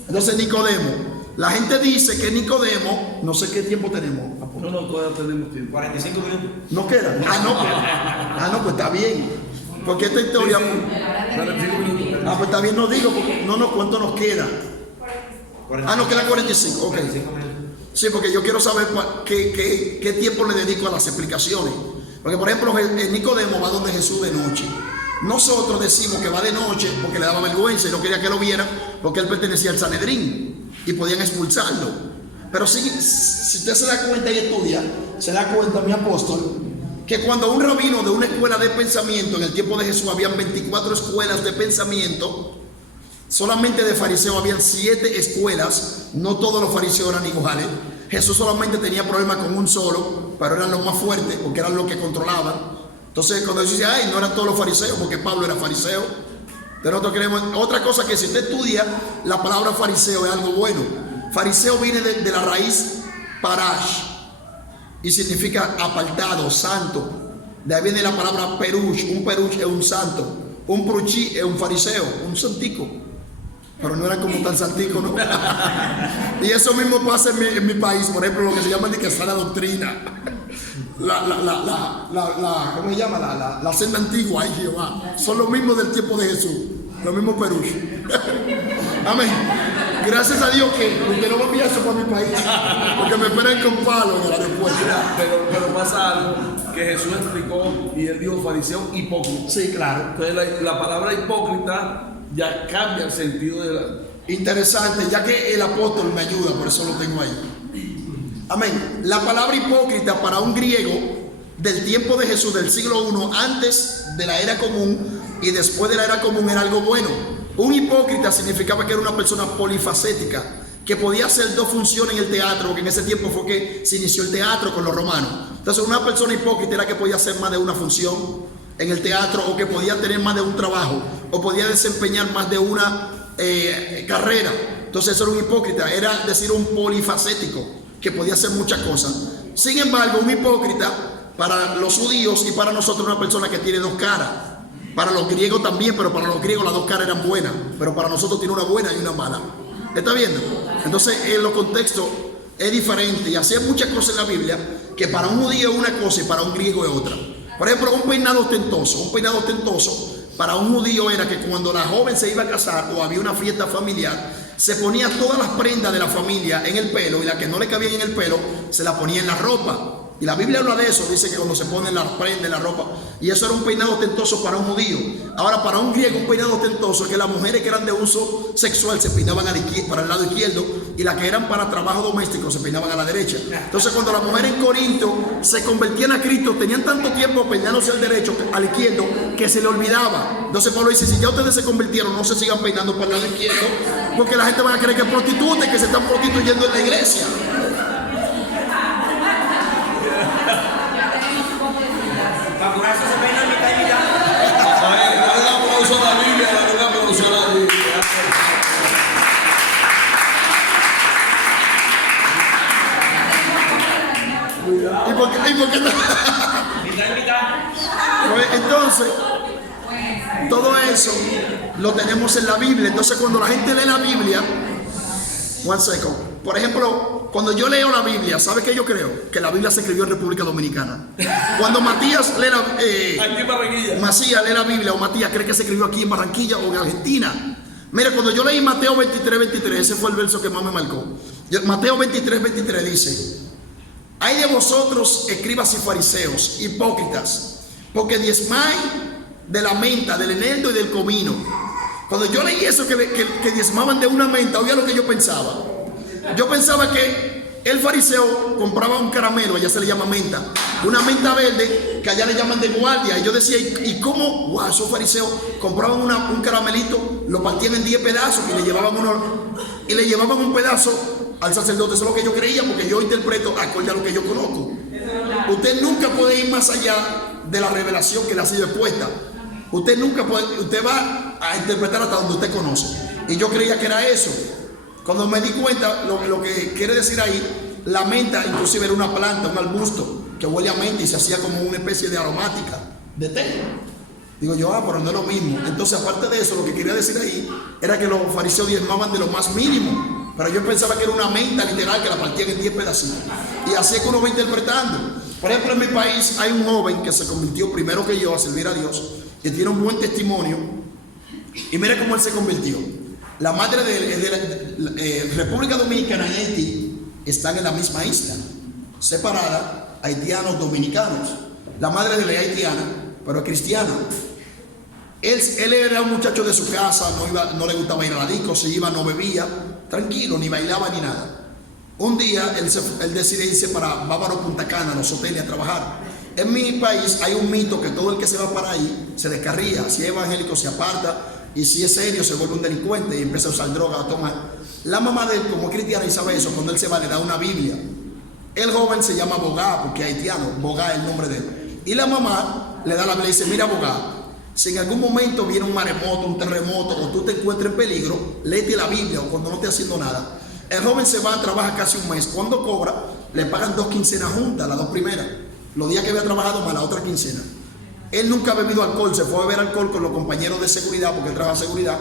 Entonces, Nicodemo. La gente dice que Nicodemo, no sé qué tiempo tenemos. No, todavía tenemos tiempo. 45 minutos. ¿No queda? Pues está bien. Porque esta historia. Pues está bien, no digo, porque no, ¿cuánto nos queda? Nos queda 45. Ok. Sí, porque yo quiero saber qué tiempo le dedico a las explicaciones. Porque, por ejemplo, Nicodemo va donde Jesús de noche. Nosotros decimos que va de noche porque le daba vergüenza y no quería que lo vieran, porque él pertenecía al Sanedrín y podían expulsarlo. Pero si usted se da cuenta y estudia, se da cuenta, mi apóstol, que cuando un rabino de una escuela de pensamiento, en el tiempo de Jesús habían 24 escuelas de pensamiento, solamente de fariseos habían 7 escuelas, no todos los fariseos eran iguales. Jesús solamente tenía problemas con un solo, pero eran los más fuertes porque eran los que controlaban. Entonces, cuando Jesús dice, no eran todos los fariseos, porque Pablo era fariseo. Pero nosotros queremos, otra cosa que si usted estudia, la palabra fariseo es algo bueno. Fariseo viene de la raíz parash y significa apartado, santo. De ahí viene la palabra perush. Un perush es un santo. Un pruchí es un fariseo, un santico. Pero no era como tan santico, ¿no? Y eso mismo pasa en mi país, por ejemplo, lo que se llama de que es la doctrina. ¿Cómo se llama? La senda antigua, ay Jehová. Son los mismos del tiempo de Jesús, los mismos perush. Amén. Gracias a Dios que usted no me envía eso para mi país, porque me esperan con palo en el aeropuerto. Pero pasa algo que Jesús explicó y él dijo fariseo hipócrita. Sí, claro. Entonces la palabra hipócrita ya cambia el sentido de la... Interesante, ya que el apóstol me ayuda, por eso lo tengo ahí. Amén. La palabra hipócrita para un griego del tiempo de Jesús, del siglo I, antes de la era común y después de la era común, era algo bueno. Un hipócrita significaba que era una persona polifacética, que podía hacer 2 funciones en el teatro, porque en ese tiempo fue que se inició el teatro con los romanos. Entonces, una persona hipócrita era que podía hacer más de una función en el teatro, o que podía tener más de un trabajo, o podía desempeñar más de una carrera. Entonces, eso era un hipócrita, era decir un polifacético, que podía hacer muchas cosas. Sin embargo, un hipócrita para los judíos y para nosotros una persona que tiene 2 caras. Para los griegos también, pero para los griegos las 2 caras eran buenas, pero para nosotros tiene una buena y una mala. ¿Está viendo? Entonces, en los contextos es diferente, y así hay muchas cosas en la Biblia que para un judío es una cosa y para un griego es otra. Por ejemplo, un peinado ostentoso para un judío era que cuando la joven se iba a casar o había una fiesta familiar, se ponía todas las prendas de la familia en el pelo, y las que no le cabían en el pelo se la ponía en la ropa. Y la Biblia habla de eso, dice que cuando se ponen las prendas en la ropa, y eso era un peinado ostentoso para un judío. Ahora, para un griego, un peinado ostentoso es que las mujeres que eran de uso sexual se peinaban para el lado izquierdo, y las que eran para trabajo doméstico se peinaban a la derecha. Entonces, cuando las mujeres en Corinto se convertían a Cristo, tenían tanto tiempo peinándose al derecho, al izquierdo, que se le olvidaba. Entonces Pablo dice, si ya ustedes se convirtieron, no se sigan peinando para el lado izquierdo, porque la gente va a creer que es prostituta y que se están prostituyendo en la iglesia. Para eso se peina mitad y mitad. Dale un aplauso a la Biblia, dale un aplauso a la Biblia. ¿Y por qué no? Mitad y mitad. Entonces, todo eso lo tenemos en la Biblia. Entonces, cuando la gente lee la Biblia, one second, por ejemplo, cuando yo leo la Biblia, ¿sabe qué yo creo? Que la Biblia se escribió en República Dominicana. Cuando Matías lee Aquí en Barranquilla. Macías lee la Biblia, o Matías cree que se escribió aquí en Barranquilla o en Argentina. Mira, cuando yo leí Mateo 23, ese fue el verso que más me marcó. Mateo 23 dice: hay de vosotros, escribas y fariseos, hipócritas, porque diezmáis de la menta, del eneldo y del comino. Cuando yo leí eso, que diezmaban de una menta, oiga lo que yo pensaba. Yo pensaba que El fariseo compraba un caramelo, allá se le llama menta, una menta verde que allá le llaman de guardia. Y yo decía, ¿y cómo? Wow, esos fariseos compraban un caramelito, lo partían en 10 pedazos y le llevaban un pedazo al sacerdote. Eso es lo que yo creía, porque yo interpreto acorde a lo que yo conozco. Usted nunca puede ir más allá de la revelación que le ha sido expuesta. Usted va a interpretar hasta donde usted conoce. Y yo creía que era eso. Cuando me di cuenta lo que quiere decir ahí, la menta inclusive era una planta, un arbusto que huele a menta y se hacía como una especie de aromática de té. Digo yo, pero no es lo mismo. Entonces, aparte de eso, lo que quería decir ahí era que los fariseos diezmaban de lo más mínimo, pero yo pensaba que era una menta literal que la partían en 10 pedacitos. Y así es que uno va interpretando. Por ejemplo, en mi país hay un joven que se convirtió primero que yo a servir a Dios, que tiene un buen testimonio, y mire cómo él se convirtió. La madre de República Dominicana y Haití están en la misma isla, separadas, haitianos, dominicanos. La madre de él es haitiana, pero es cristiana. Él era un muchacho de su casa, no le gustaba ir a la disco, se iba, no bebía, tranquilo, ni bailaba ni nada. Un día él decide irse para Bávaro, Punta Cana, los hoteles, a trabajar. En mi país hay un mito que todo el que se va para ahí se descarría. Si es evangélico se aparta, y si es serio se vuelve un delincuente y empieza a usar droga, a tomar. La mamá de él, como cristiana, y sabe eso, cuando él se va le da una Biblia. El joven se llama Bogá, porque es haitiano, Bogá es el nombre de él. Y la mamá le da la Biblia y dice, mira Bogá, si en algún momento viene un maremoto, un terremoto, o tú te encuentras en peligro, léete la Biblia, o cuando no esté haciendo nada. El joven se va, trabaja casi un mes. Cuando cobra, le pagan 2 quincenas juntas, las 2 primeras. Los días que había trabajado más la otra quincena. Él nunca ha bebido alcohol, se fue a beber alcohol con los compañeros de seguridad, porque él trabaja en seguridad.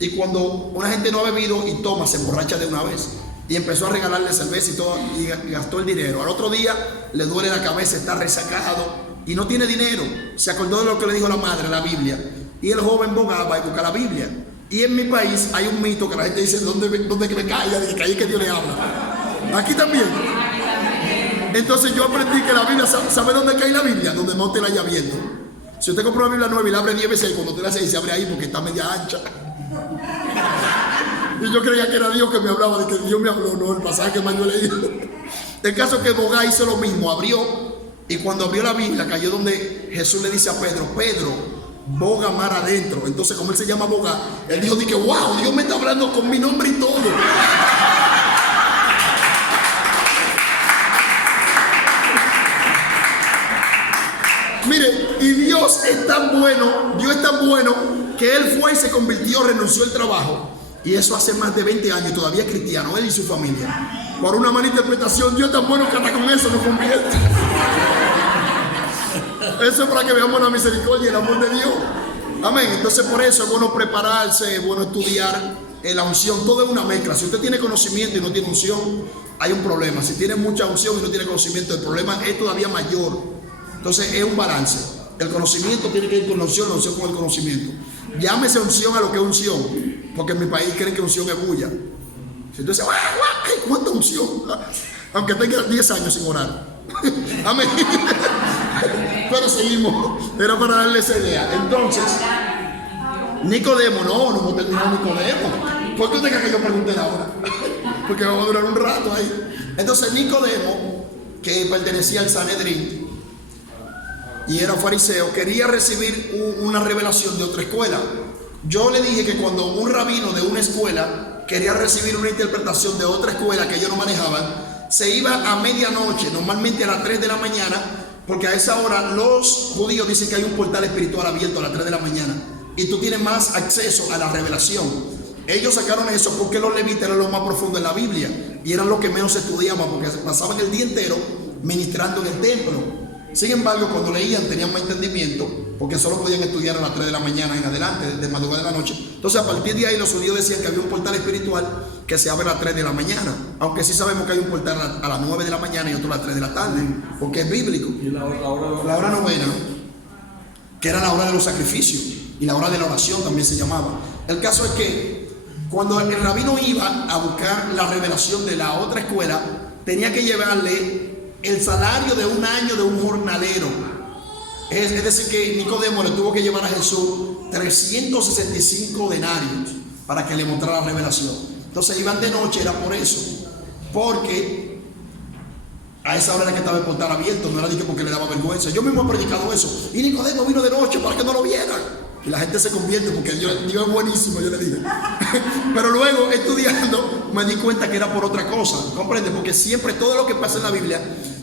Y cuando una gente no ha bebido y toma, se emborracha de una vez. Y empezó a regalarle cerveza y todo, y gastó el dinero. Al otro día le duele la cabeza, está resacado y no tiene dinero. Se acordó de lo que le dijo la madre, la Biblia. Y el joven Bogá va a buscar la Biblia. Y en mi país hay un mito que la gente dice, ¿dónde que me caiga? De que ahí que Dios le habla. Aquí también. Entonces yo aprendí que la Biblia, ¿sabe dónde cae la Biblia? Donde no te la haya viendo. Si usted compra una Biblia nueva y la abre 10 veces, y cuando usted la hace, se abre ahí porque está media ancha. Y yo creía que era Dios que me hablaba, de que Dios me habló, no, el pasaje que más yo leí. El caso es que Bogá hizo lo mismo, abrió, y cuando abrió la Biblia, cayó donde Jesús le dice a Pedro, Pedro, boga mar adentro. Entonces, como él se llama Bogá, él dijo, dije, wow, Dios me está hablando con mi nombre y todo. Mire, y Dios es tan bueno que él fue y se convirtió, renunció al trabajo. Y eso hace más de 20 años, todavía es cristiano, él y su familia. Por una mala interpretación, Dios es tan bueno que hasta con eso nos convierte. Eso es para que veamos la misericordia y el amor de Dios. Amén. Entonces por eso es bueno prepararse, es bueno estudiar la unción. Todo es una mezcla. Si usted tiene conocimiento y no tiene unción, hay un problema. Si tiene mucha unción y no tiene conocimiento, el problema es todavía mayor. Entonces es un balance. El conocimiento tiene que ir con la unción con el conocimiento. Llámese unción a lo que es unción, porque en mi país creen que unción es bulla. Si usted dice, ¡ay, cuánta unción! Aunque tenga 10 años sin orar. Amén. Pero seguimos. Era para darle esa idea. Entonces, Nicodemo, no hemos terminado Nicodemo. ¿Por qué usted cree que yo pregunté ahora? Porque vamos a durar un rato ahí. Entonces, Nicodemo, que pertenecía al Sanedrín y era fariseo, quería recibir una revelación de otra escuela. Yo le dije que cuando un rabino de una escuela quería recibir una interpretación de otra escuela que ellos no manejaban, se iba a medianoche, normalmente a las 3 de la mañana, porque a esa hora los judíos dicen que hay un portal espiritual abierto a las 3 de la mañana y tú tienes más acceso a la revelación. Ellos sacaron eso porque los levitas eran lo más profundo en la Biblia y eran los que menos estudiaban, porque pasaban el día entero ministrando en el templo. Sin embargo, cuando leían tenían más entendimiento, porque solo podían estudiar a las 3 de la mañana en adelante, de madrugada de la noche. Entonces, a partir de ahí los judíos decían que había un portal espiritual que se abre a las 3 de la mañana, aunque sí sabemos que hay un portal a las 9 de la mañana y otro a las 3 de la tarde, porque es bíblico. Y la hora novena, que era la hora de los sacrificios, y la hora de la oración también se llamaba. El caso es que cuando el rabino iba a buscar la revelación de la otra escuela, tenía que llevarle el salario de un año de un jornalero. Es decir, que Nicodemo le tuvo que llevar a Jesús 365 denarios para que le mostrara la revelación. Entonces iban de noche, era por eso, porque A esa hora era que estaba el portal abierto, no era ni que porque le daba vergüenza. Yo mismo he predicado eso. Y Nicodemo vino de noche para que no lo vieran. Y la gente se convierte porque Dios es buenísimo, yo le dije. Pero luego, estudiando, me di cuenta que era por otra cosa. ¿Comprende? Porque siempre todo lo que pasa en la Biblia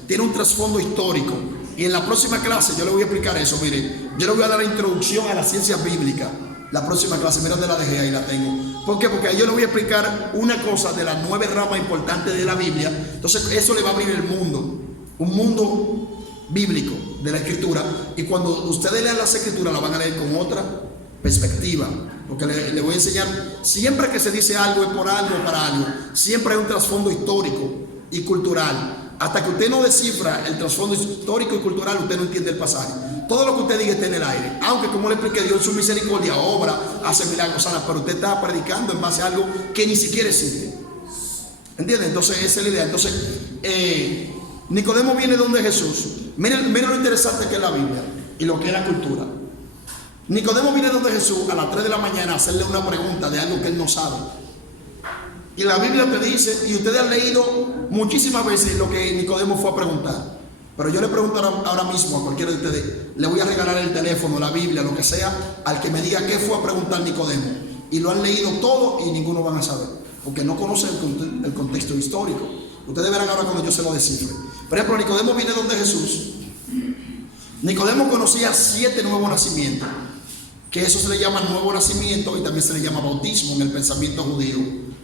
tiene un trasfondo histórico. Y en la próxima clase yo le voy a explicar eso. Mire, yo le voy a dar la introducción a las ciencias bíblicas. La próxima clase, mira dónde la dejé, ahí la tengo. ¿Por qué? Porque ahí yo le voy a explicar una cosa de las 9 ramas importantes de la Biblia. Entonces eso le va a abrir el mundo, un mundo bíblico de la escritura. Y cuando ustedes lean las escrituras, la van a leer con otra perspectiva. Porque le voy a enseñar, siempre que se dice algo es por algo o para algo. Siempre hay un trasfondo histórico y cultural. Hasta que usted no descifra el trasfondo histórico y cultural, usted no entiende el pasaje. Todo lo que usted diga está en el aire. Aunque, como le expliqué, Dios en su misericordia obra, hace milagros, sana, pero usted está predicando en base a algo que ni siquiera existe. ¿Entiende? Entonces, esa es la idea. Entonces, Nicodemo viene donde Jesús. Miren lo interesante que es la Biblia y lo que es la cultura. Nicodemo viene donde Jesús a las 3 de la mañana a hacerle una pregunta de algo que él no sabe. Y la Biblia te dice, y ustedes han leído muchísimas veces lo que Nicodemo fue a preguntar. Pero yo le pregunto ahora mismo a cualquiera de ustedes, le voy a regalar el teléfono, la Biblia, lo que sea, al que me diga qué fue a preguntar Nicodemo. Y lo han leído todo y ninguno van a saber, porque no conocen el contexto histórico. Ustedes verán ahora cuando yo se lo descifre. Por ejemplo, Nicodemo viene donde Jesús. Nicodemo conocía 7 nuevos nacimientos, que eso se le llama nuevo nacimiento y también se le llama bautismo en el pensamiento judío.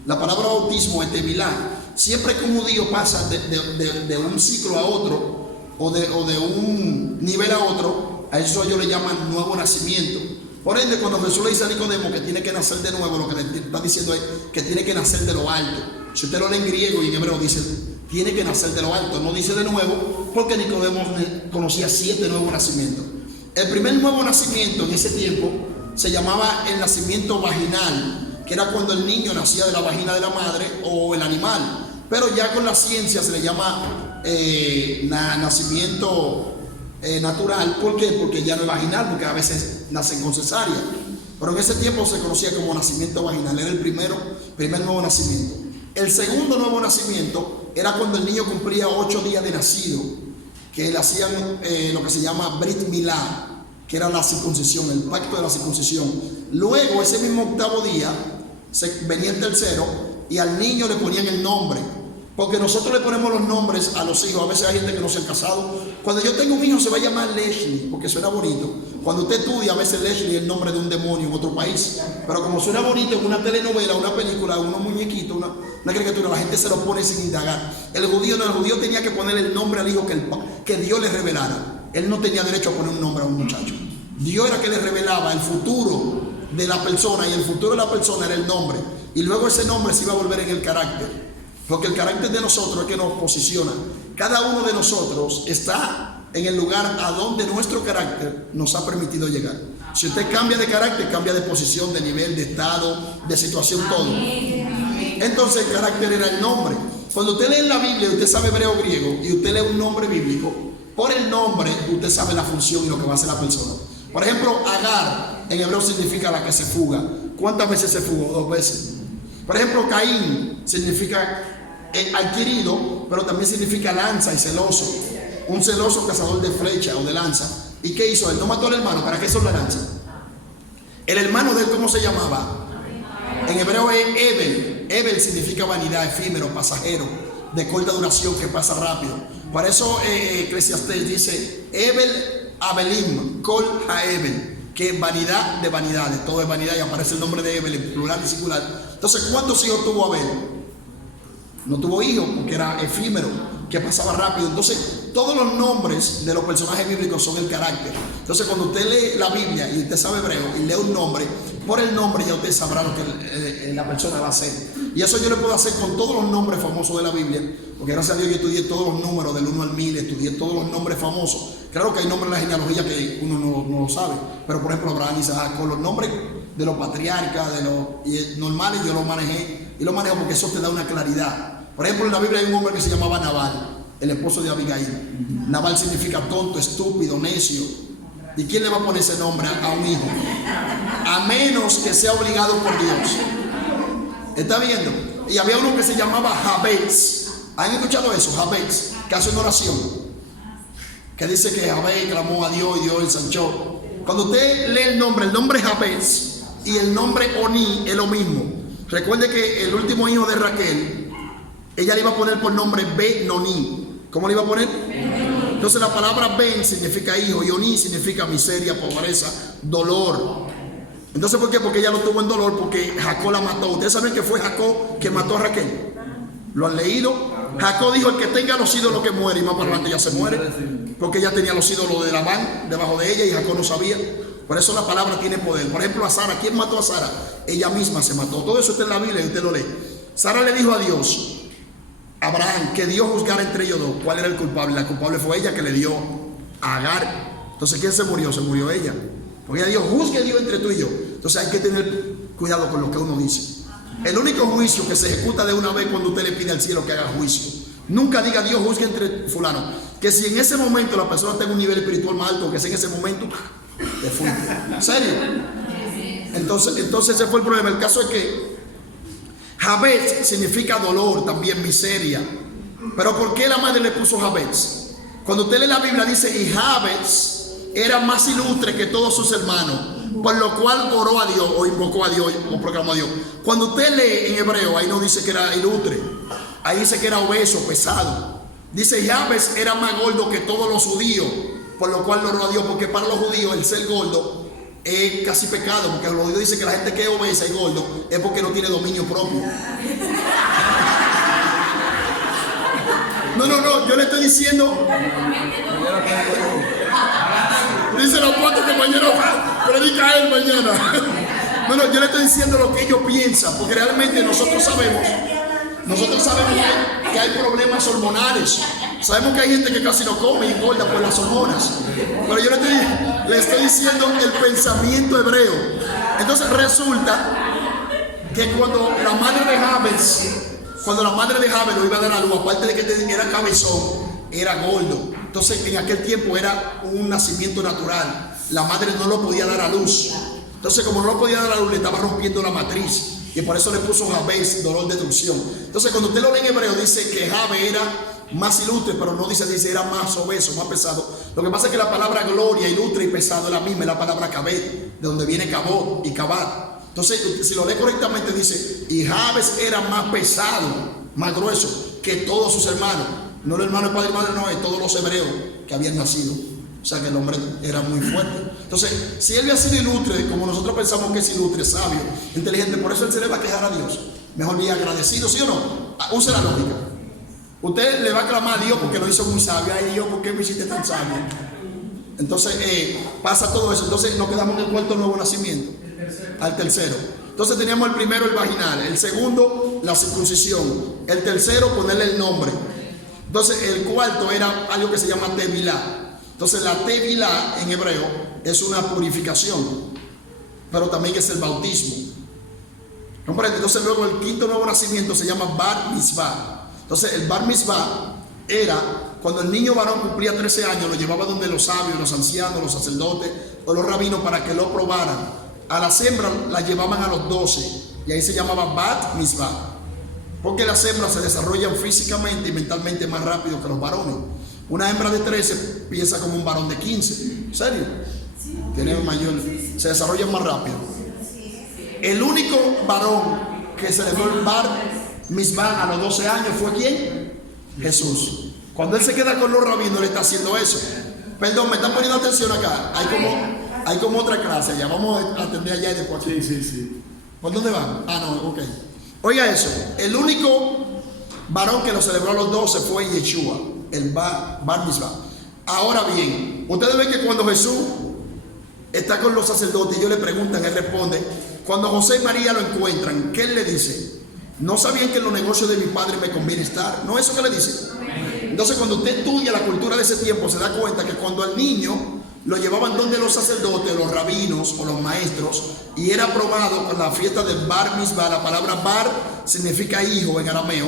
La palabra bautismo es tevilá. Siempre que un judío pasa de un ciclo a otro, o de un nivel a otro, a eso ellos le llaman nuevo nacimiento. Por ende, cuando Jesús le dice a Nicodemo que tiene que nacer de nuevo, lo que le está diciendo es que tiene que nacer de lo alto. Si usted lo lee en griego y en hebreo, dice tiene que nacer de lo alto, no dice de nuevo, porque Nicodemo conocía 7 nuevos nacimientos. El primer nuevo nacimiento en ese tiempo se llamaba el nacimiento vaginal, que era cuando el niño nacía de la vagina de la madre o el animal. Pero ya con la ciencia se le llama nacimiento natural. ¿Por qué? Porque ya no es vaginal, porque a veces nacen con cesárea. Pero en ese tiempo se conocía como nacimiento vaginal. Era el primer nuevo nacimiento. El segundo nuevo nacimiento era cuando el niño cumplía 8 días de nacido, que le hacían lo que se llama Brit Milá, que era la circuncisión, el pacto de la circuncisión. Luego, ese mismo 8º día, venía el tercero y al niño le ponían el nombre. Porque nosotros le ponemos los nombres a los hijos. A veces hay gente que no se ha casado. Cuando yo tengo un hijo se va a llamar Leslie, porque suena bonito. Cuando usted estudia, a veces Leslie es el nombre de un demonio en otro país. Pero como suena bonito en una telenovela, una película, unos muñequitos, una caricatura, la gente se lo pone sin indagar. El judío tenía que poner el nombre al hijo que Dios le revelara. Él no tenía derecho a poner un nombre a un muchacho. Dios era que le revelaba el futuro de la persona, y el futuro de la persona era el nombre. Y luego ese nombre se iba a volver en el carácter. Porque el carácter de nosotros es que nos posiciona. Cada uno de nosotros está en el lugar a donde nuestro carácter nos ha permitido llegar. Si usted cambia de carácter, cambia de posición, de nivel, de estado, de situación, todo. Entonces el carácter era el nombre. Cuando usted lee en la Biblia, usted sabe hebreo o griego, y usted lee un nombre bíblico, por el nombre usted sabe la función y lo que va a hacer la persona. Por ejemplo, Agar en hebreo significa la que se fuga. ¿Cuántas veces se fugó? 2 veces. Por ejemplo, Caín significa adquirido, pero también significa lanza y celoso. Un celoso cazador de flecha o de lanza. ¿Y qué hizo? Él no mató al hermano. ¿Para qué son la lanza? El hermano de él, ¿cómo se llamaba? En hebreo es Ebel. Ebel significa vanidad, efímero, pasajero, de corta duración, que pasa rápido. Por eso Eclesiastés dice Ebel Abelim, Kol Haebel, que vanidad de vanidades, todo es vanidad, y aparece el nombre de Ebel en plural y singular. Entonces, ¿cuántos hijos tuvo Abel? No tuvo hijos porque era efímero, que pasaba rápido. Entonces, todos los nombres de los personajes bíblicos son el carácter. Entonces, cuando usted lee la Biblia y usted sabe hebreo y lee un nombre, por el nombre ya usted sabrá lo que la persona va a hacer. Y eso yo lo puedo hacer con todos los nombres famosos de la Biblia, porque gracias a Dios yo estudié todos los números del 1 al 1000, estudié todos los nombres famosos. Claro que hay nombres en la genealogía que uno no lo sabe, pero por ejemplo Abraham, Isaac, con los nombres de los patriarcas, de los normales, yo lo manejé, y lo manejo porque eso te da una claridad. Por ejemplo, en la Biblia hay un hombre que se llamaba Nabal, el esposo de Abigail. Nabal significa tonto, estúpido, necio. ¿Y quién le va a poner ese nombre a un hijo? A menos que sea obligado por Dios. ¿Está viendo? Y había uno que se llamaba Jabez. ¿Han escuchado eso? Jabez. que hace una oración, que dice que Jabez clamó a Dios y Dios ensanchó. Cuando usted lee el nombre Jabez y el nombre Oní es lo mismo. Recuerde que el último hijo de Raquel, ella le iba a poner por nombre Ben-Oní. ¿Cómo le iba a poner? Entonces la palabra Ben significa hijo y Oní significa miseria, pobreza, dolor. Entonces, ¿por qué? Porque ella lo tuvo en dolor porque Jacob la mató. ¿Ustedes saben que fue Jacob que mató a Raquel? ¿Lo han leído? Jacob dijo: el que tenga los ídolos que muere, y más para adelante ya se muere, porque ella tenía los ídolos de Labán debajo de ella y Jacob no sabía. Por eso la palabra tiene poder. Por ejemplo, a Sara, ¿quién mató a Sara? Ella misma se mató. Todo eso está en la Biblia y usted lo lee. Sara le dijo a Dios, Abraham, que Dios juzgara entre ellos dos cuál era el culpable. La culpable fue ella, que le dio a Agar. Entonces, ¿quién se murió? Se murió ella. Porque ella dijo: juzgue Dios entre tú y yo. Entonces hay que tener cuidado con lo que uno dice. El único juicio que se ejecuta de una vez cuando usted le pide al cielo que haga juicio. Nunca diga: Dios juzgue entre fulano. Que si en ese momento la persona está en un nivel espiritual más alto, que sea en ese momento, te fuiste. ¿En serio? Entonces ese fue el problema. El caso es que Jabez significa dolor, también miseria. Pero ¿por qué la madre le puso Jabez? Cuando usted lee la Biblia dice: y Jabez era más ilustre que todos sus hermanos, por lo cual oró a Dios, o invocó a Dios, o proclamó a Dios. Cuando usted lee en hebreo, ahí no dice que era ilustre, ahí dice que era obeso, pesado. Dice: Jabez era más gordo que todos los judíos, por lo cual oró a Dios, porque para los judíos el ser gordo es casi pecado, porque los judíos dicen que la gente que es obesa y gordo es porque no tiene dominio propio. No, yo le estoy diciendo. Dice el apóstol que mañana predica a él mañana. Yo le estoy diciendo lo que ellos piensan, porque realmente nosotros sabemos que hay problemas hormonales. Sabemos que hay gente que casi no come y engorda por las hormonas. Pero yo le estoy diciendo el pensamiento hebreo. Entonces resulta que cuando la madre de Jabez lo iba a dar a luz, aparte de que era cabezón, era gordo. Entonces en aquel tiempo era un nacimiento natural. La madre no lo podía dar a luz. Entonces, como no lo podía dar a luz, le estaba rompiendo la matriz. Y por eso le puso Jabez, dolor de destrucción. Entonces, cuando usted lo lee en hebreo, dice que Jabez era más ilustre, pero no dice era más obeso, más pesado. Lo que pasa es que la palabra gloria, ilustre y pesado es la misma, es la palabra Kabed, de donde viene Cabot y Cabat. Entonces, si lo lee correctamente, dice: y Jabez era más pesado, más grueso que todos sus hermanos. No los hermanos de padre y madre, no, es todos los hebreos que habían nacido. O sea que el hombre era muy fuerte. Entonces, si él había sido ilustre, como nosotros pensamos que es ilustre, sabio, inteligente, por eso él se le va a quejar a Dios. Mejor bien agradecido, ¿sí o no? Use la lógica. Usted le va a clamar a Dios porque lo hizo muy sabio. Ay, Dios, ¿por qué me hiciste tan sabio? Entonces, pasa todo eso. Entonces, nos quedamos en el cuarto nuevo nacimiento. Al tercero. Entonces, teníamos el primero, el vaginal. El segundo, la circuncisión. El tercero, ponerle el nombre. Entonces, el cuarto era algo que se llama tevilá. Entonces, la tevilá en hebreo es una purificación, pero también es el bautismo. ¿Comprende? Entonces, luego el quinto nuevo nacimiento se llama bar mitzvah. Entonces, el bar mitzvah era cuando el niño varón cumplía 13 años, lo llevaba donde los sabios, los ancianos, los sacerdotes o los rabinos para que lo probaran. A las hembras las llevaban a los 12 y ahí se llamaba bat mitzvah, porque las hembras se desarrollan físicamente y mentalmente más rápido que los varones. Una hembra de 13 piensa como un varón de 15. ¿En serio? Tiene mayor, se desarrolla más rápido. El único varón que celebró el bar mitzvah a los 12 años fue ¿quién? Jesús. Cuando él se queda con los rabinos, le está haciendo eso. Perdón, me están poniendo atención acá. Hay como otra clase. Ya vamos a atender allá y después. Sí. ¿Por dónde van? No, ok. Oiga eso. El único varón que lo celebró a los 12 fue Yeshua, el bar mitzvah. Ahora bien, ustedes ven que cuando Jesús está con los sacerdotes, ellos le preguntan, él responde. Cuando José y María lo encuentran, ¿qué él le dice? ¿No sabían que en los negocios de mi padre me conviene estar? ¿No es eso que le dice? Entonces, cuando usted estudia la cultura de ese tiempo, se da cuenta que cuando al niño lo llevaban donde los sacerdotes, los rabinos o los maestros, y era aprobado con la fiesta del bar mitzvah. La palabra bar significa hijo en arameo,